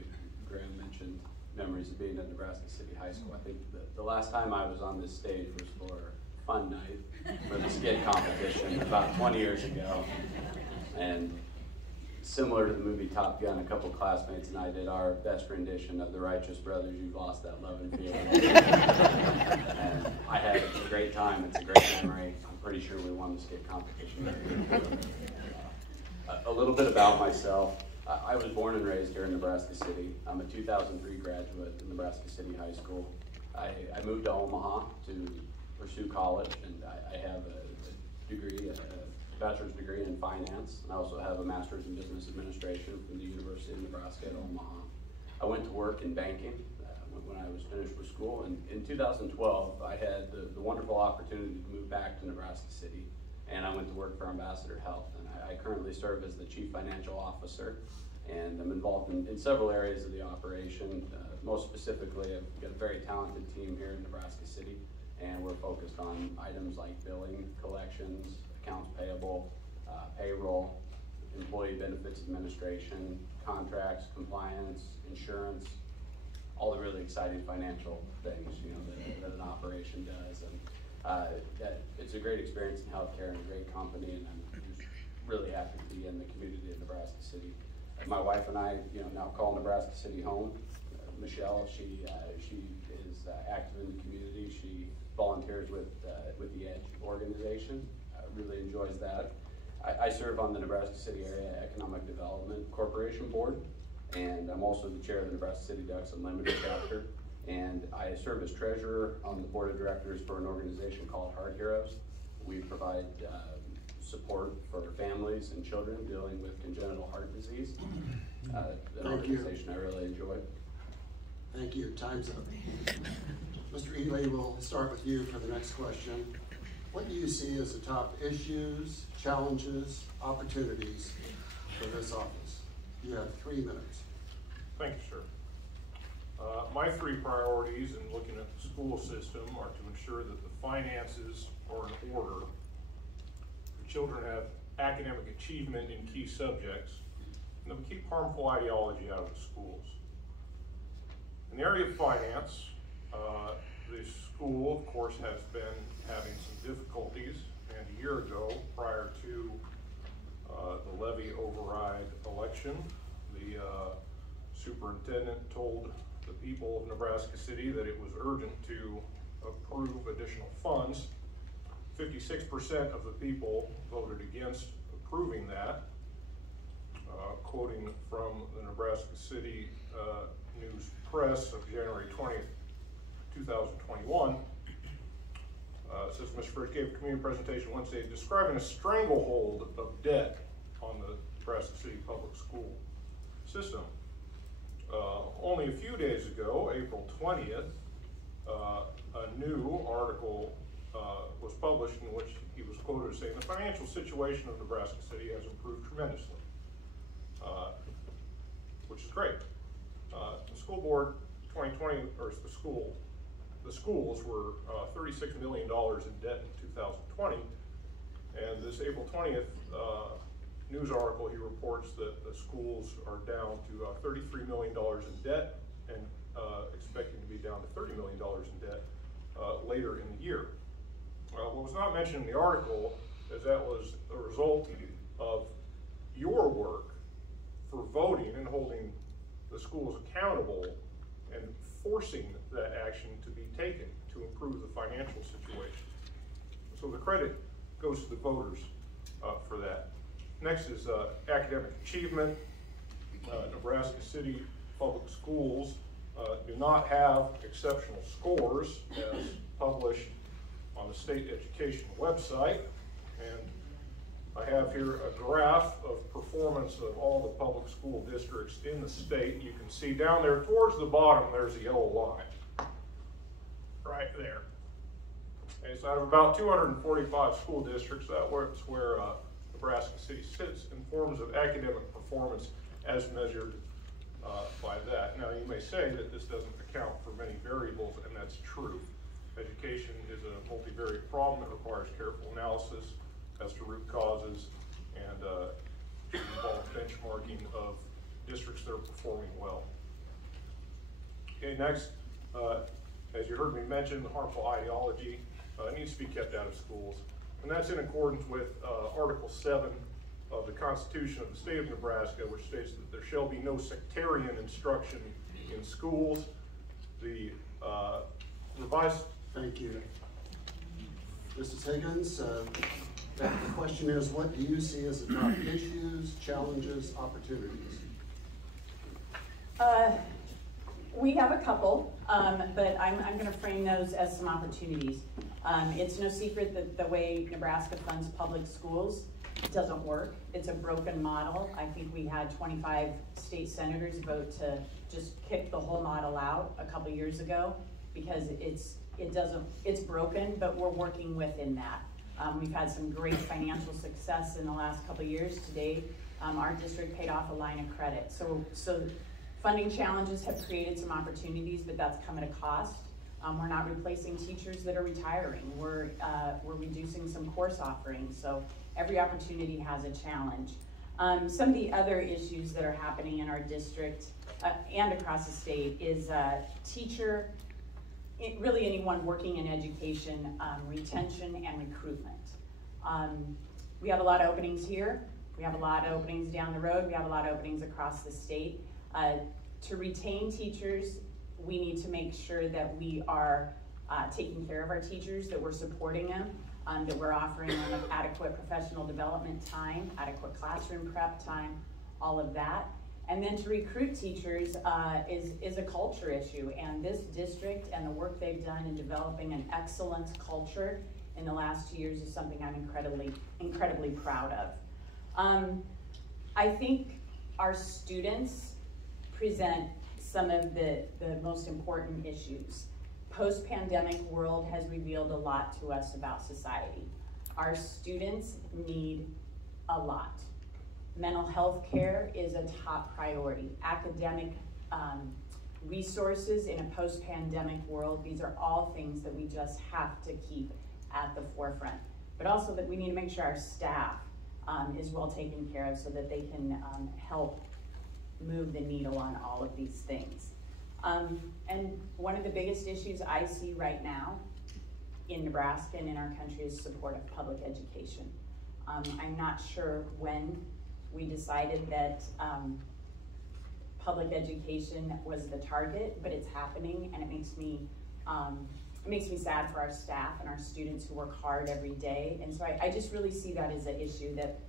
Graham mentioned memories of being at Nebraska City High School. I think the last time I was on this stage was for a fun night for the skit competition about 20 years ago. And similar to the movie Top Gun, a couple classmates and I did our best rendition of The Righteous Brothers, You've Lost That Love and Feeling. And I had a great time. It's a great memory. I'm pretty sure we won the skit competition. A little bit about myself. I was born and raised here in Nebraska City. I'm a 2003 graduate of Nebraska City High School. I moved to Omaha to pursue college, and I have a degree, a bachelor's degree in finance, and I also have a master's in business administration from the University of Nebraska at Omaha. I went to work in banking when I was finished with school, and in 2012 I had the wonderful opportunity to move back to Nebraska City, and I went to work for Ambassador Health, and I currently serve as the Chief Financial Officer, and I'm involved in several areas of the operation. Most specifically, I've got a very talented team here in Nebraska City, and we're focused on items like billing, collections, accounts payable, payroll, employee benefits administration, contracts, compliance, insurance, all the really exciting financial things, you know, that an operation does. And that it's a great experience in healthcare and a great company, and I'm just really happy to be in the community of Nebraska City. My wife and I, you know, now call Nebraska City home. Michelle, she is active in the community. She volunteers with the EDGE organization. Really enjoys that. I serve on the Nebraska City Area Economic Development Corporation Board, and I'm also the chair of the Nebraska City Ducks Unlimited chapter. And I serve as treasurer on the board of directors for an organization called Heart Heroes. We provide support for families and children dealing with congenital heart disease. An organization I really enjoy. Thank you. Time's up. Mr. Ely, we'll start with you for the next question. What do you see as the top issues, challenges, opportunities for this office? You have 3 minutes. Thank you, sir. My 3 priorities in looking at the school system are to ensure that the finances are in order, the children have academic achievement in key subjects, and that we keep harmful ideology out of the schools. In the area of finance, the school, of course, has been having some difficulties, and a year ago, prior to the levy override election, the superintendent told the people of Nebraska City that it was urgent to approve additional funds. 56% of the people voted against approving that. Quoting from the Nebraska City News Press of January 20th, 2021, it says Mr. Frisch gave a community presentation Wednesday describing a stranglehold of debt on the Nebraska City public school system. Only a few days ago, April 20th, a new article was published in which he was quoted as saying the financial situation of Nebraska City has improved tremendously, which is great. The school board 2020, or the schools were $36 million in debt in 2020, and this April 20th news article, he reports that the schools are down to $33 million in debt and expecting to be down to $30 million in debt later in the year. What was not mentioned in the article is that was a result of your work for voting and holding the schools accountable and forcing that action to be taken to improve the financial situation. So the credit goes to the voters for that. Next is academic achievement. Nebraska City public schools do not have exceptional scores as published on the state education website. And I have here a graph of performance of all the public school districts in the state. You can see down there towards the bottom, there's a yellow line, right there. And so out of about 245 school districts, that's where Nebraska City sits in forms of academic performance as measured by that. Now you may say that this doesn't account for many variables, and that's true. Education is a multivariate problem that requires careful analysis as to root causes and to involve benchmarking of districts that are performing well. Okay, next, as you heard me mention, the harmful ideology needs to be kept out of schools. And that's in accordance with Article 7 of the Constitution of the State of Nebraska, which states that there shall be no sectarian instruction in schools. The revised... Thank you. Mrs. Higgins, the question is, what do you see as the top issues, challenges, opportunities? We have a couple, but I'm going to frame those as some opportunities. It's no secret that the way Nebraska funds public schools doesn't work. It's a broken model. I think we had 25 state senators vote to just kick the whole model out a couple years ago because it's broken, but we're working within that. We've had some great financial success in the last couple years. Today, our district paid off a line of credit. So funding challenges have created some opportunities, but that's come at a cost. We're not replacing teachers that are retiring. We're reducing some course offerings. So every opportunity has a challenge. Some of the other issues that are happening in our district and across the state is really anyone working in education, retention and recruitment. We have a lot of openings here. We have a lot of openings down the road. We have a lot of openings across the state. To retain teachers, we need to make sure that we are taking care of our teachers, that we're supporting them, that we're offering them adequate professional development time, adequate classroom prep time, all of that. And then to recruit teachers is a culture issue, and this district and the work they've done in developing an excellent culture in the last 2 years is something I'm incredibly proud of. I think our students present some of the most important issues. Post-pandemic world has revealed a lot to us about society. Our students need a lot. Mental health care is a top priority. Academic resources in a post-pandemic world, these are all things that we just have to keep at the forefront. But also that we need to make sure our staff is well taken care of so that they can help move the needle on all of these things. And one of the biggest issues I see right now in Nebraska and in our country is support of public education. I'm not sure when we decided that public education was the target, but it's happening, and it makes me sad for our staff and our students who work hard every day. And so I just really see that as an issue that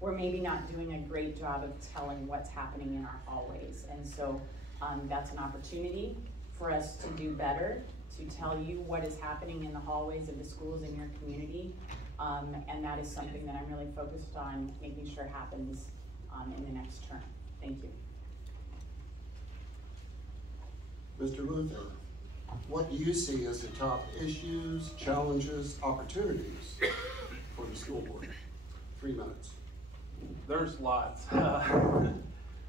we're maybe not doing a great job of telling what's happening in our hallways. And so that's an opportunity for us to do better, to tell you what is happening in the hallways of the schools in your community. And that is something that I'm really focused on making sure happens in the next term. Thank you. Mr. Luther, what do you see as the top issues, challenges, opportunities for the school board? 3 minutes. There's lots.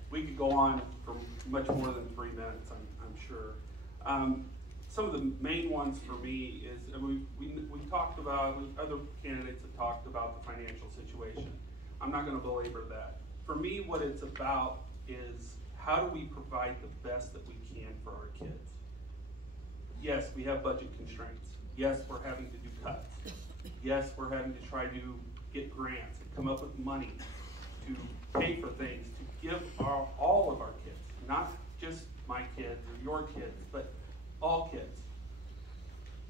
We could go on for much more than 3 minutes, I'm sure. Some of the main ones for me is, and we talked about, other candidates have talked about the financial situation. I'm not going to belabor that. For me, what it's about is how do we provide the best that we can for our kids? Yes, we have budget constraints. Yes, we're having to do cuts. Yes, we're having to try to get grants and come up with money to pay for things, to give all of our kids, not just my kids or your kids, but all kids,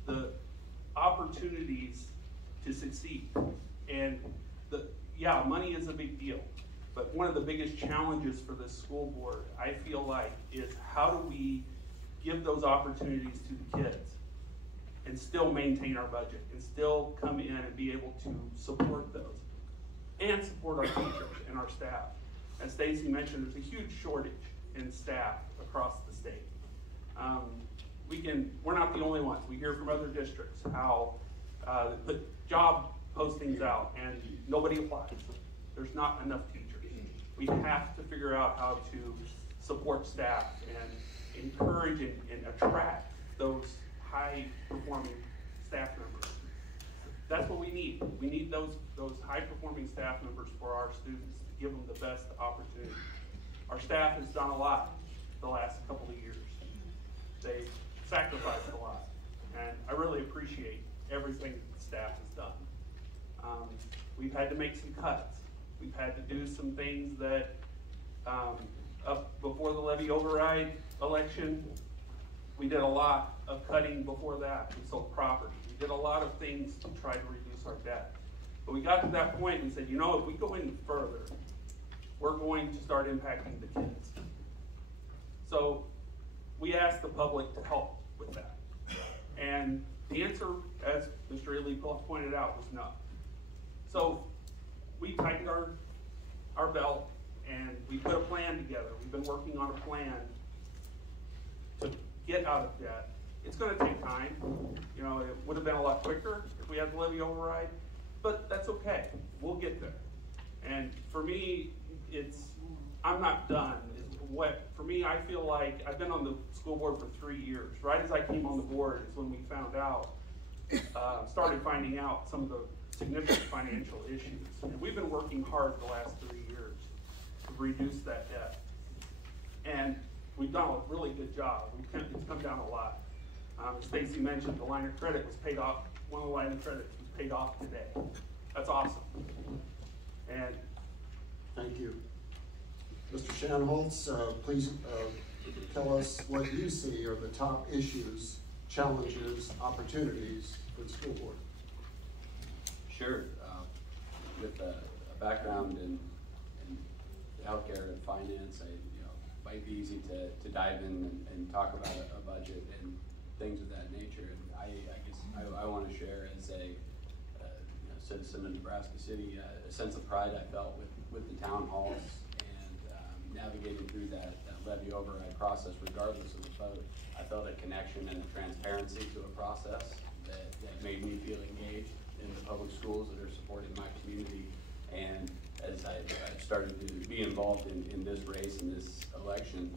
the opportunities to succeed. And yeah, money is a big deal, but one of the biggest challenges for this school board, I feel like, is how do we give those opportunities to the kids and still maintain our budget and still come in and be able to support those and support our teachers and our staff. As Stacy mentioned, there's a huge shortage in staff across the state. We're not the only ones. We hear from other districts how they put job postings out and nobody applies. There's not enough teachers. We have to figure out how to support staff and encourage and attract those high performing staff members. that's what we need. We need those high-performing staff members for our students to give them the best opportunity. Our staff has done a lot the last couple of years. They've sacrificed a lot, and I really appreciate everything that the staff has done. We've had to make some cuts. We've had to do some things that, up before the levy override election, we did a lot of cutting before that. We sold property. We did a lot of things to try to reduce our debt. But we got to that point and said, you know, if we go any further, we're going to start impacting the kids. So we asked the public to help with that. And the answer, as Mr. Ely pointed out, was no. So we tightened our belt and we put a plan together. We've been working on a plan to get out of debt. It's going to take time. You know, it would have been a lot quicker if we had the levy override, but that's okay. We'll get there. And for me, I'm not done. For me, I feel like I've been on the school board for 3 years. Right as I came on the board is when we found out, started finding out some of the significant financial issues. And we've been working hard the last 3 years to reduce that debt. And we've done a really good job. It's come down a lot. As Stacy mentioned, the line of credit was paid off. One of the line of credits was paid off today. That's awesome. And thank you. Mr. Shanholz, please tell us what you see are the top issues, challenges, opportunities for the school board. Sure. With a background in healthcare and finance, might be easy to dive in and talk about a budget and things of that nature. And I guess I want to share as a citizen of Nebraska City a sense of pride I felt with the town halls and navigating through that levy override process, regardless of the vote. I felt a connection and a transparency to a process that made me feel engaged in the public schools that are supporting my community. And as I started to be involved in this race, in this election,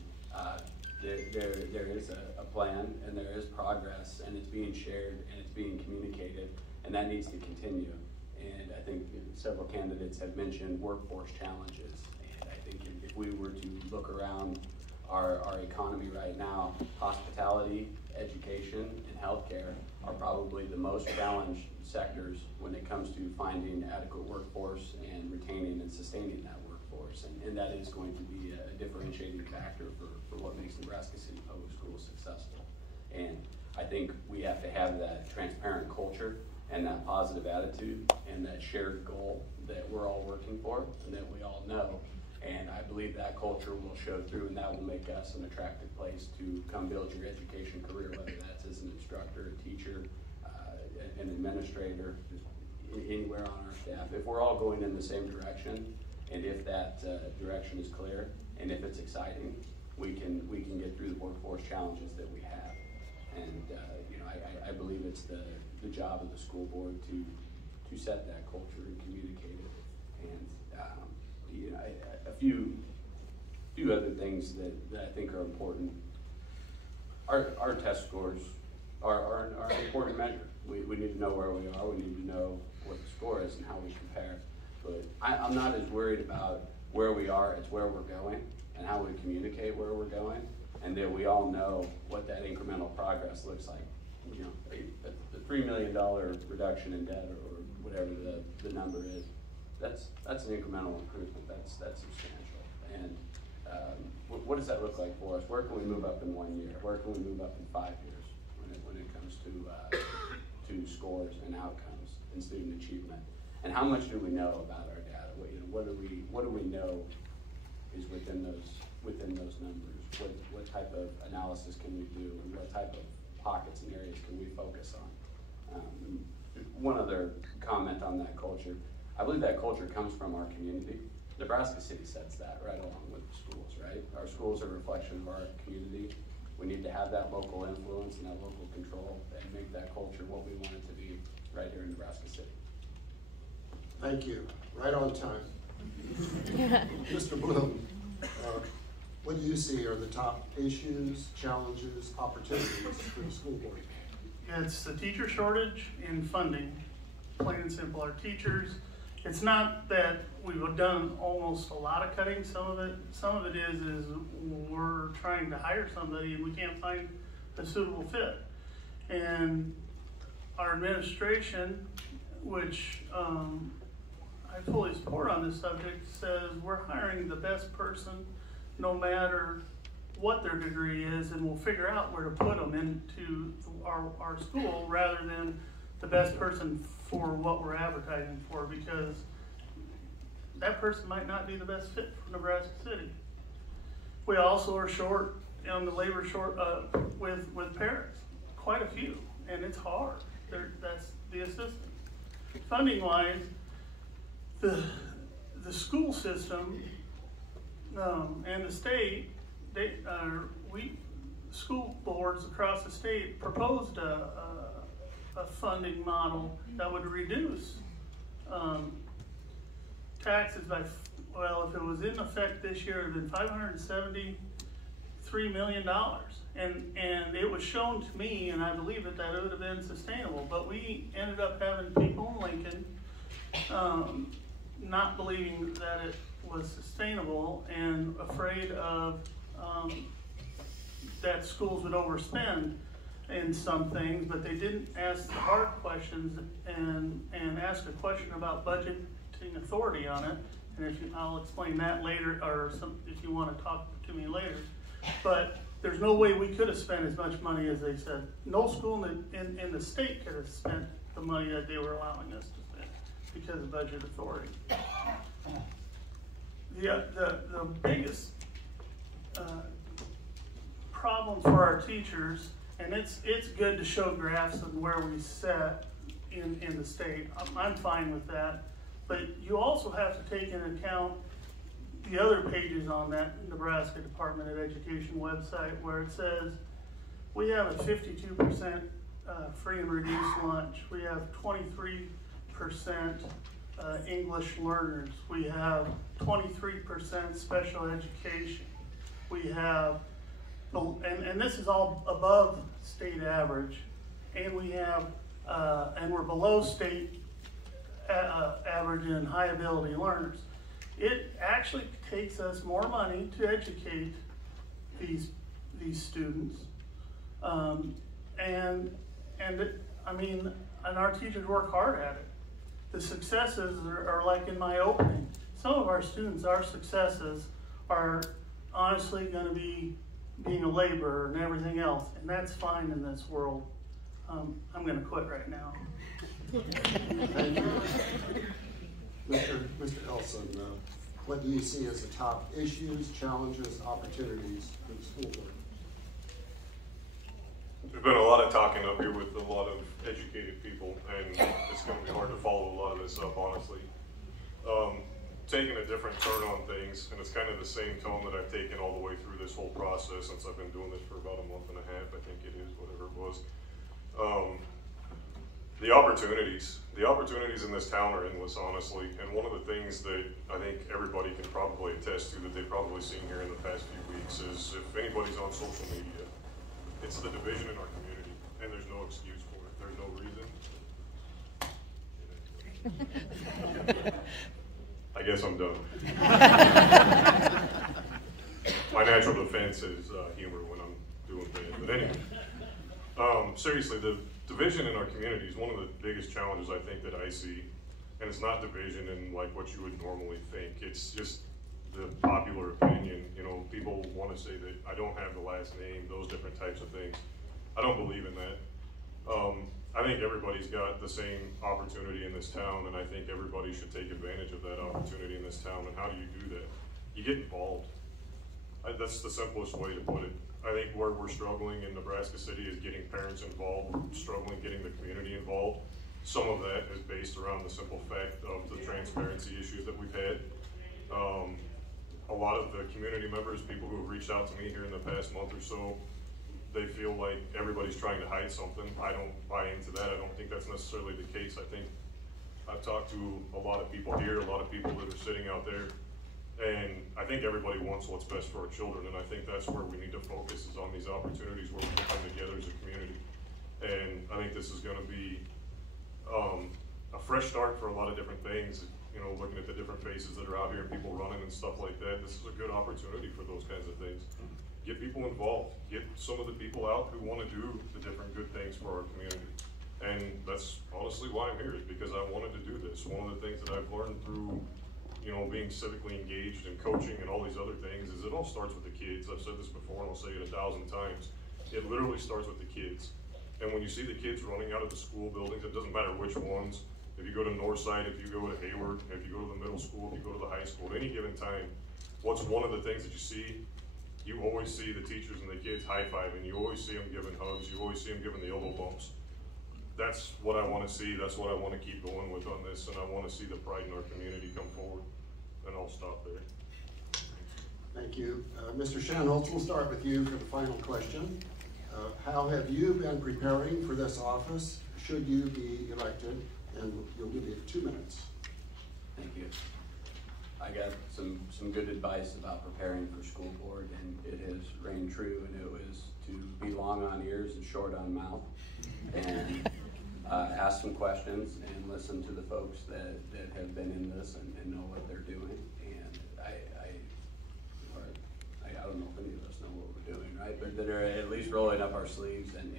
there is a plan and there is progress and it's being shared and it's being communicated, and that needs to continue. And I think several candidates have mentioned workforce challenges, and I think if we were to look around our economy right now, hospitality, education, and healthcare are probably the most challenged sectors when it comes to finding adequate workforce and retaining and sustaining that workforce. And that is going to be a differentiating factor for what makes Nebraska City Public Schools successful. And I think we have to have that transparent culture and that positive attitude and that shared goal that we're all working for and that we all know. And I believe that culture will show through, and that will make us an attractive place to come build your education career, whether that's as an instructor, a teacher, an administrator, anywhere on our staff. If we're all going in the same direction, and if that direction is clear, and if it's exciting, we can get through the workforce challenges that we have. And I believe it's the job of the school board to set that culture and communicate it. And a few other things that I think are important. Our test scores are an important measure. We need to know where we are. We need to know what the score is and how we compare. But I'm not as worried about where we are as where we're going and how we communicate where we're going, and that we all know what that incremental progress looks like. You know, the $3 million reduction in debt or whatever the number is, that's an incremental improvement. That's substantial. And what does that look like for us? Where can we move up in 1 year? Where can we move up in 5 years when it comes to scores and outcomes and student achievement? And how much do we know about our data? What do we know is within those numbers? What type of analysis can we do, and what type of pockets and areas can we focus on? One other comment on that culture. I believe that culture comes from our community. Nebraska City sets that right along with the schools, right? Our schools are a reflection of our community. We need to have that local influence and that local control and make that culture what we want it to be right here in Nebraska City. Thank you. Right on time. Mr. Bloom, what do you see are the top issues, challenges, opportunities for the school board? It's the teacher shortage and funding. plain and simple. Our teachers, it's not that we've done almost a lot of cutting. Some of it is we're trying to hire somebody and we can't find a suitable fit. And our administration, which I fully support on this subject, says we're hiring the best person no matter what their degree is, and we'll figure out where to put them into our school rather than the best person for what we're advertising for, because that person might not be the best fit for Nebraska City. We also are short on the labor with parents, quite a few, and it's hard. That's the assistant. Funding wise, the school system and the state, school boards across the state proposed a funding model that would reduce taxes by, well, if it was in effect this year, it would have been $573 million. And it was shown to me, and I believe that it would have been sustainable, but we ended up having people in Lincoln not believing that it was sustainable and afraid of that schools would overspend in some things, but they didn't ask the hard questions and ask a question about budgeting authority on it. And I'll explain that later, or if you want to talk to me later. But there's no way we could have spent as much money as they said. No school in the state could have spent the money that they were allowing us to spend because of budget authority. The biggest problem for our teachers, and it's good to show graphs of where we set in the state. I'm fine with that. But you also have to take into account the other pages on that Nebraska Department of Education website where it says we have a 52% free and reduced lunch. We have 23% English learners. We have 23% special education. We have, and this is all above state average, and we have, and we're below state average in high ability learners. It actually takes us more money to educate these students, and our teachers work hard at it. The successes are like in my opening. Some of our students, our successes are honestly going to be being a laborer and everything else, and that's fine in this world. I'm going to quit right now. Thank you. Mr. Elson, what do you see as the top issues, challenges, opportunities for the school board? There's been a lot of talking up here with a lot of educated people, and it's going to be hard to follow a lot of this up, honestly. Taking a different turn on things, and it's kind of the same tone that I've taken all the way through this whole process since I've been doing this for about a month and a half, I think it is, whatever it was. The opportunities in this town are endless, honestly, and one of the things that I think everybody can probably attest to that they've probably seen here in the past few weeks is if anybody's on social media, it's the division in our community, and there's no excuse for it. There's no reason. I guess I'm done. My natural defense is humor when I'm doing bad, but anyway. Seriously, the division in our community is one of the biggest challenges I think that I see, and it's not division in like what you would normally think. It's just the popular opinion. You know, people want to say that I don't have the last name, those different types of things. I don't believe in that. I think everybody's got the same opportunity in this town, and I think everybody should take advantage of that opportunity in this town. And how do you do that? You get involved. That's the simplest way to put it. I think where we're struggling in Nebraska City is getting parents involved, struggling getting the community involved. Some of that is based around the simple fact of the transparency issues that we've had. A lot of the community members, people who have reached out to me here in the past month or so, they feel like everybody's trying to hide something. I don't buy into that. I don't think that's necessarily the case. I think I've talked to a lot of people here, a lot of people that are sitting out there, and I think everybody wants what's best for our children, and I think that's where we need to focus, is on these opportunities where we can come together as a community. And I think this is going to be a fresh start for a lot of different things. You know, looking at the different faces that are out here and people running and stuff like that, this is a good opportunity for those kinds of things. Get people involved, get some of the people out who want to do the different good things for our community. And that's honestly why I'm here, is because I wanted to do this. One of the things that I've learned through, you know, being civically engaged and coaching and all these other things is it all starts with the kids. I've said this before and I'll say it 1,000 times. It literally starts with the kids. And when you see the kids running out of the school buildings, it doesn't matter which ones. If you go to Northside, if you go to Hayward, if you go to the middle school, if you go to the high school, at any given time, what's one of the things that you see? You always see the teachers and the kids high-fiving. You always see them giving hugs. You always see them giving the elbow bumps. That's what I want to see. That's what I want to keep going with on this, and I want to see the pride in our community come forward. And I'll stop there. Thank you. Mr. Shanholtz, we'll start with you for the final question. How have you been preparing for this office, should you be elected? And you'll give me 2 minutes. Thank you. I got some good advice about preparing for school board, and it has reigned true, and it was to be long on ears and short on mouth, and ask some questions and listen to the folks that have been in this and know what they're doing. And I don't know if any of us know what we're doing, right? But that are at least rolling up our sleeves and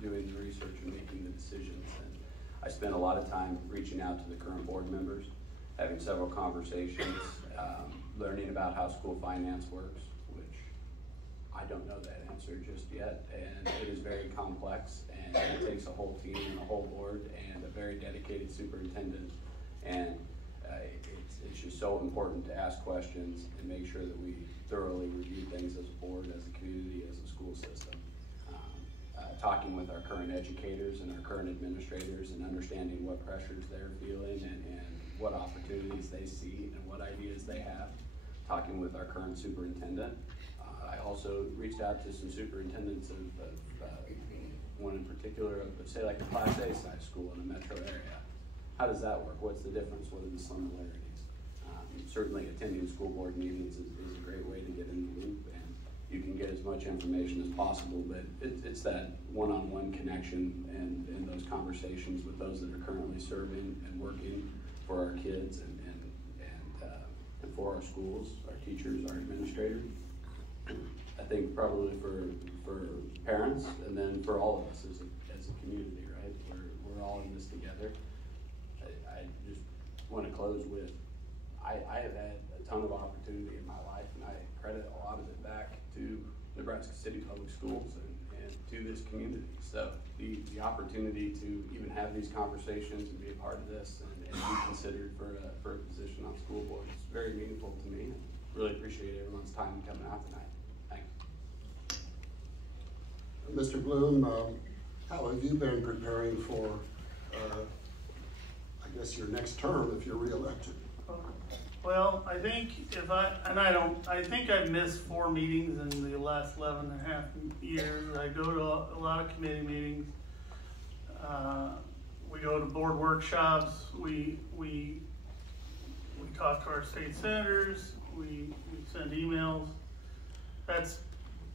doing the research and making the decisions. And I spent a lot of time reaching out to the current board members, having several conversations, learning about how school finance works, which I don't know that answer just yet, and it is very complex, and it takes a whole team and a whole board and a very dedicated superintendent, and it's just so important to ask questions and make sure that we thoroughly review things as a board, as a community, as a school system. Talking with our current educators and our current administrators and understanding what pressures they're feeling and what opportunities they see and what ideas they have. Talking with our current superintendent. I also reached out to some superintendents of one in particular of, say, like a Class A size school in a metro area. How does that work? What's the difference? What are the similarities? Certainly attending school board meetings is a great way to get in the loop, and you can get as much information as possible, but it's that one-on-one connection and those conversations with those that are currently serving and working for our kids and for our schools, our teachers, our administrators. I think probably for parents and then for all of us as a community, right? We're all in this together. I just want to close with, I have had a ton of opportunity in my life, and I credit a lot of it back to Nebraska City Public Schools and to this community. So the opportunity to even have these conversations and be a part of this and be considered for a position on school board is very meaningful to me. And really appreciate everyone's time coming out tonight. Thanks. Mr. Bloom, how have you been preparing for, I guess, your next term if you're reelected? Well, I think I think I've missed 4 meetings in the last 11 and a half years. I go to a lot of committee meetings. We go to board workshops. We talk to our state senators. We send emails. That's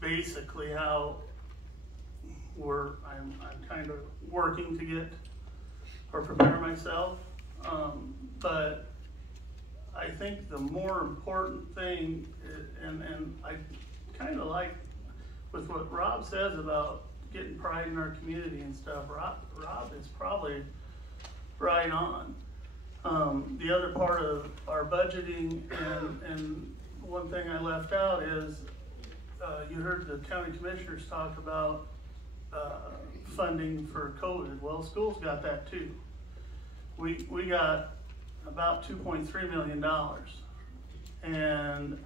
basically how I'm kind of working to get or prepare myself. But I think the more important thing, and I kind of like with what Rob says about getting pride in our community and stuff. Rob is probably right on. The other part of our budgeting, and one thing I left out is, you heard the county commissioners talk about funding for COVID. Well, schools got that too. We got about $2.3 million, and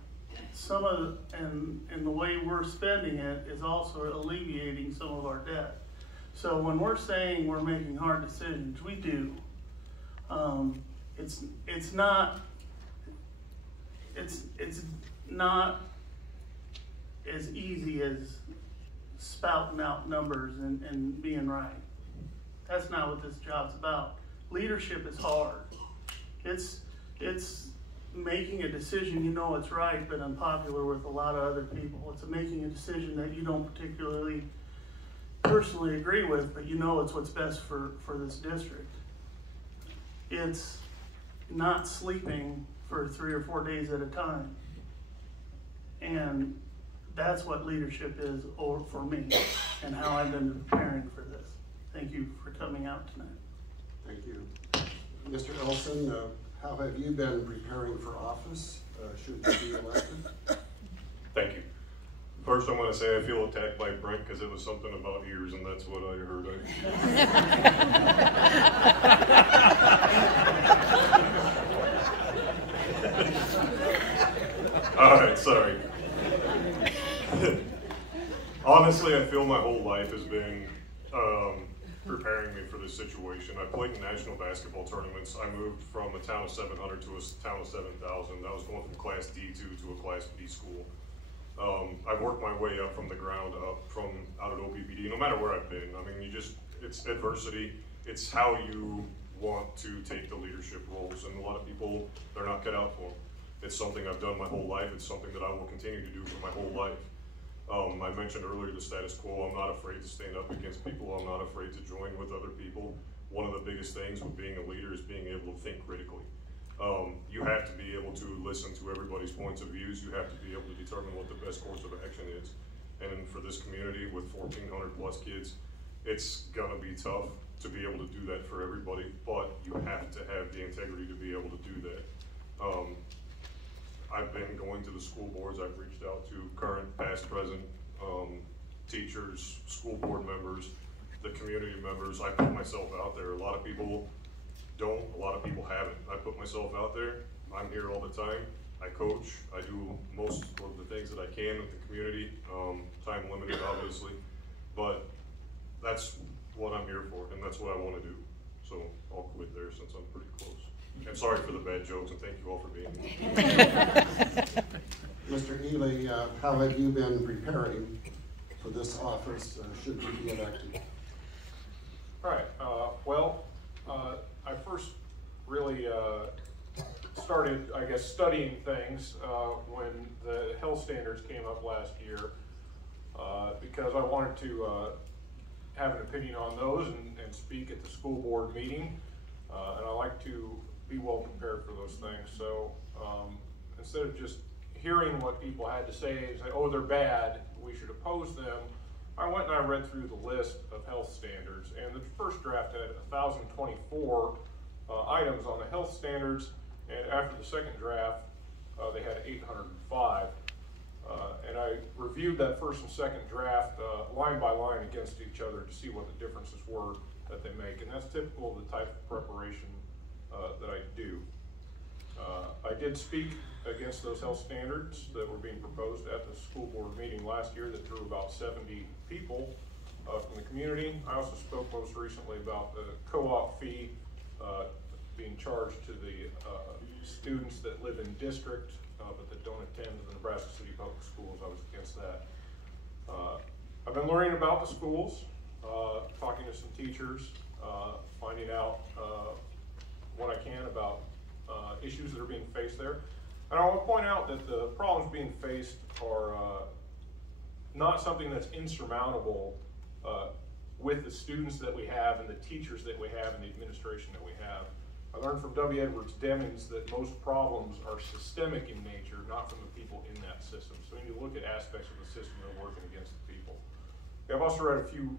and the way we're spending it is also alleviating some of our debt. So when we're saying we're making hard decisions, we do. It's not as easy as spouting out numbers and being right. That's not what this job's about. Leadership is hard. It's making a decision you know it's right, but unpopular with a lot of other people. It's making a decision that you don't particularly personally agree with, but you know it's what's best for this district. it's not sleeping for 3 or 4 days at a time. And that's what leadership is for me and how I've been preparing for this. Thank you for coming out tonight. Thank you. Mr. Elson, how have you been preparing for office, should you be elected? Thank you. First, I'm going to say I feel attacked by Brent because it was something about ears, and that's what I heard. All right, sorry. Honestly, I feel my whole life has been preparing me for this situation. I played in national basketball tournaments. I moved from a town of 700 to a town of 7,000. I was going from Class D2 to a Class B school. I've worked my way up from the ground up, from out at OPPD, no matter where I've been. I mean, it's adversity. It's how you want to take the leadership roles, and a lot of people, they're not cut out for them. It's something I've done my whole life. It's something that I will continue to do for my whole life. I mentioned earlier the status quo. I'm not afraid to stand up against people. I'm not afraid to join with other people. One of the biggest things with being a leader is being able to think critically. You have to be able to listen to everybody's points of views. You have to be able to determine what the best course of action is. And for this community with 1,400 plus kids, it's gonna be tough to be able to do that for everybody, but you have to have the integrity to be able to do that. I've been going to the school boards. I've reached out to current, past, present teachers, school board members, the community members. I put myself out there. A lot of people don't, a lot of people haven't. I put myself out there. I'm here all the time. I coach. I do most of the things that I can with the community. Time limited, obviously, but that's what I'm here for, and that's what I want to do. So I'll quit there since I'm pretty close. And sorry for the bad jokes, and thank you all for being here. Mr. Ely, how have you been preparing for this office, should you be elected? All right, I first really started, I guess, studying things when the health standards came up last year, because I wanted to have an opinion on those and speak at the school board meeting, and I like to be well prepared for those things. So instead of just hearing what people had to say and say, oh, they're bad, we should oppose them, I went and I read through the list of health standards, and the first draft had 1,024 items on the health standards, and after the second draft, they had 805. And I reviewed that first and second draft line by line against each other to see what the differences were that they make, and that's typical of the type of preparation that I do. I did speak against those health standards that were being proposed at the school board meeting last year that drew about 70 people from the community. I also spoke most recently about the co-op fee being charged to the students that live in district but that don't attend the Nebraska City Public Schools. I was against that. I've been learning about the schools, talking to some teachers, finding out what I can about issues that are being faced there. And I want to point out that the problems being faced are not something that's insurmountable with the students that we have and the teachers that we have and the administration that we have. I learned from W. Edwards Demings that most problems are systemic in nature, not from the people in that system. So we need to look at aspects of the system that are working against the people. I've also read a few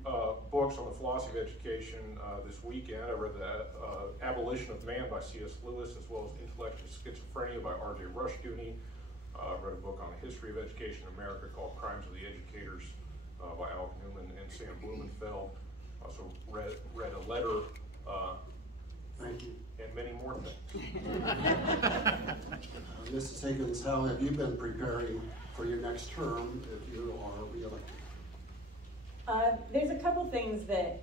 books on the philosophy of education this weekend. I read the Abolition of Man by C.S. Lewis, as well as Intellectual Schizophrenia by R.J. Rushdoony. I read a book on the history of education in America called Crimes of the Educators by Alec Newman and Sam Blumenfeld. Also read a letter Thank you. and many more things. Mrs. Higgins, how have you been preparing for your next term if you are reelected? There's a couple things that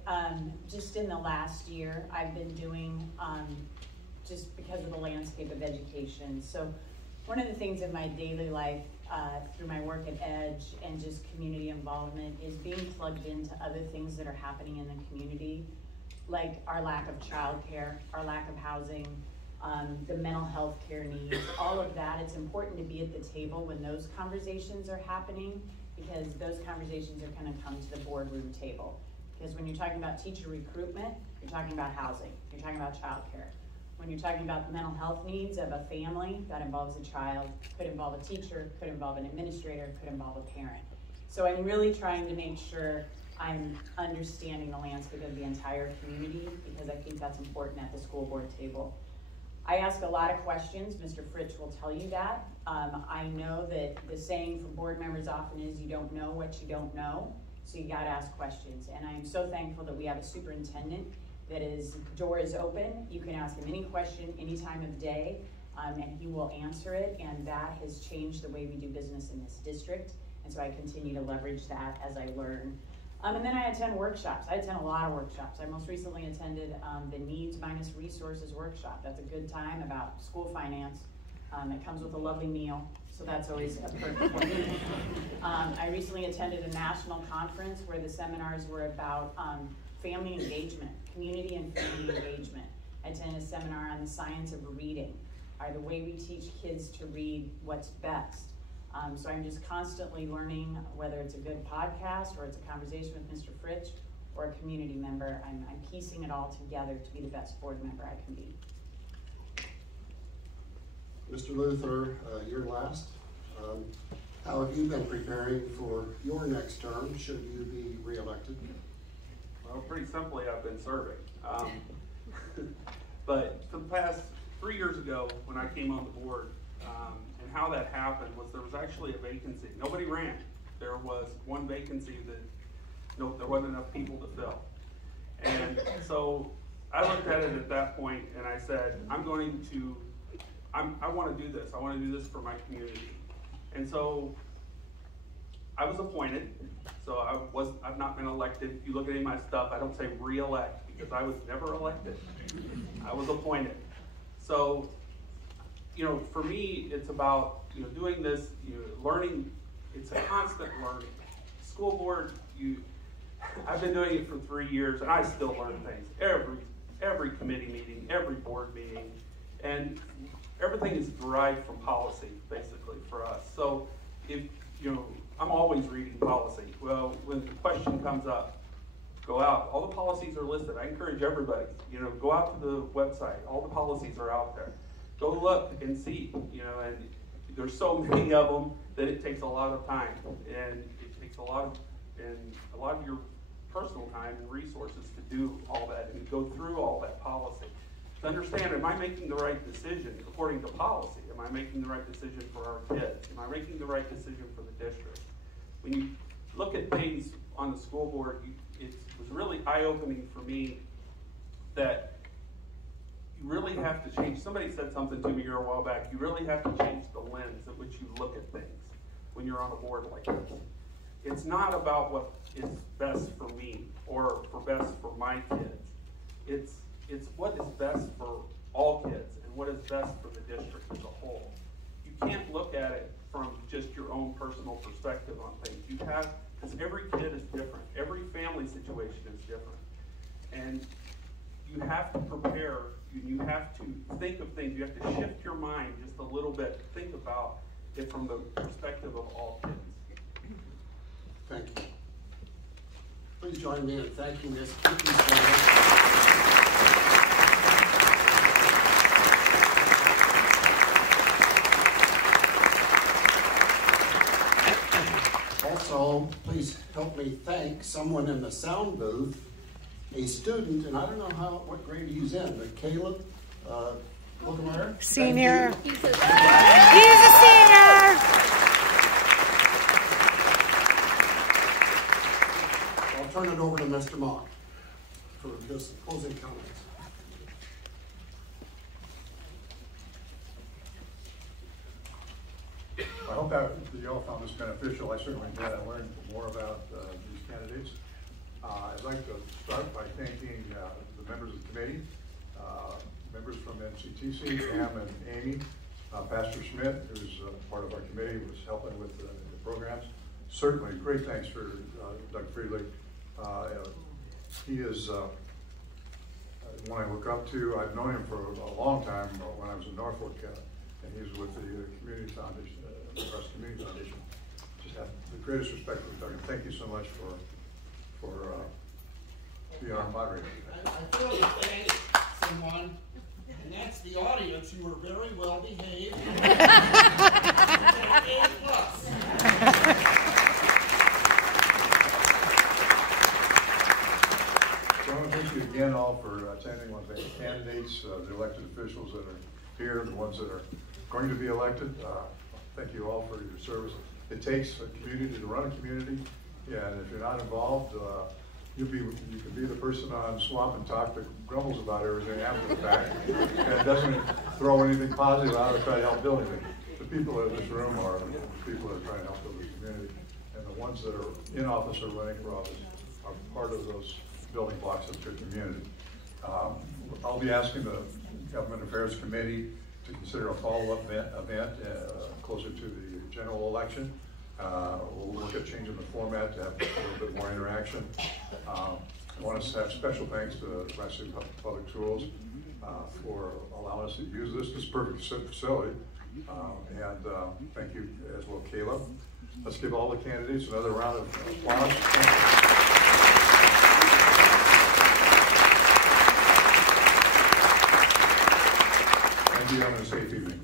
just in the last year I've been doing just because of the landscape of education. So one of the things in my daily life through my work at EDGE and just community involvement is being plugged into other things that are happening in the community, like our lack of childcare, our lack of housing, the mental health care needs, all of that. It's important to be at the table when those conversations are happening, because those conversations are going to come to the boardroom table. Because when you're talking about teacher recruitment, you're talking about housing, you're talking about childcare. When you're talking about the mental health needs of a family, that involves a child, could involve a teacher, could involve an administrator, could involve a parent. So I'm really trying to make sure I'm understanding the landscape of the entire community, because I think that's important at the school board table. I ask a lot of questions. Mr. Fritsch will tell you that. I know that the saying for board members often is you don't know what you don't know, so you gotta ask questions. And I'm so thankful that we have a superintendent that his door is open. You can ask him any question, any time of day, and he will answer it. And that has changed the way we do business in this district. And so I continue to leverage that as I learn. And then I attend workshops. I attend a lot of workshops. I most recently attended the Needs Minus Resources workshop. That's a good time about school finance. It comes with a lovely meal, so that's always a perk for me. I recently attended a national conference where the seminars were about family engagement, community and family engagement. I attended a seminar on the science of reading, the way we teach kids to read what's best. So I'm just constantly learning, whether it's a good podcast or it's a conversation with Mr. Fritsch or a community member. I'm piecing it all together to be the best board member I can be. Mr. Luther, you're last. How have you been preparing for your next term, should you be reelected? Well, pretty simply, I've been serving. But for the past 3 years ago, when I came on the board, and how that happened was there was actually a vacancy. Nobody ran. There was one vacancy that there wasn't enough people to fill. And so I looked at it at that point and I said, I want to do this. I want to do this for my community. And so I was appointed. So I've not been elected. If you look at any of my stuff, I don't say re-elect because I was never elected. I was appointed. So, for me, it's about, doing this, learning. It's a constant learning. School board, I've been doing it for 3 years and I still learn things. Every committee meeting, every board meeting, and everything is derived from policy, basically, for us. So if, I'm always reading policy. Well, when the question comes up, go out. All the policies are listed. I encourage everybody, go out to the website. All the policies are out there. Go look and see, and there's so many of them that it takes a lot of time, and it takes a lot of your personal time and resources to do all that and go through all that policy. To understand, am I making the right decision according to policy? Am I making the right decision for our kids? Am I making the right decision for the district? When you look at things on the school board, it was really eye-opening for me that you really have to change. Somebody said something to me here a while back. You really have to change the lens at which you look at things when you're on a board like this. It's not about what is best for me or for best for my kids. It's what is best for all kids and what is best for the district as a whole. You can't look at it from just your own personal perspective on things. Because every kid is different. Every family situation is different. And you have to prepare, you have to think of things, you have to shift your mind just a little bit, think about it from the perspective of all kids. Thank you. Please join me in thanking Ms. Kiki. Also, please help me thank someone in the sound booth, a student, and I don't know what grade he's in, but Caleb Logemeyer. Senior. He's a senior. I'll turn it over to Mr. Mock for his closing comments. I hope that you all found this beneficial. I certainly did. I learned more about these candidates. I'd like to start by thanking the members of the committee, members from NCTC, Pam and Amy, Pastor Schmidt, who's part of our committee, was helping with the programs. Certainly, great thanks for Doug Friedley. He is one I look up to. I've known him for a long time when I was in Norfolk, and he's with the Community Foundation, Nebraska Community Foundation. Just have the greatest respect for Doug, and thank you so much for being our moderator. I feel to thank someone, And that's the audience. You were very well behaved. So I want to thank you again all for attending. I want to thank the candidates, the elected officials that are here, the ones that are going to be elected. Thank you all for your service. It takes a community to run a community, and if you're not involved, you can be the person on Swamp and Talk that grumbles about everything after the fact, and doesn't throw anything positive out or try to help build anything. The people in this room are the people that are trying to help build the community, and the ones that are in office or running for office are part of those building blocks of your community. I'll be asking the Government Affairs Committee to consider a follow-up event closer to the general election. We'll look at changing the format to have a little bit more interaction. I want us to have special thanks to the Nebraska City Public Schools for allowing us to use this perfect facility. And thank you as well, Caleb. Let's give all the candidates another round of applause. Thank you. Have a safe evening.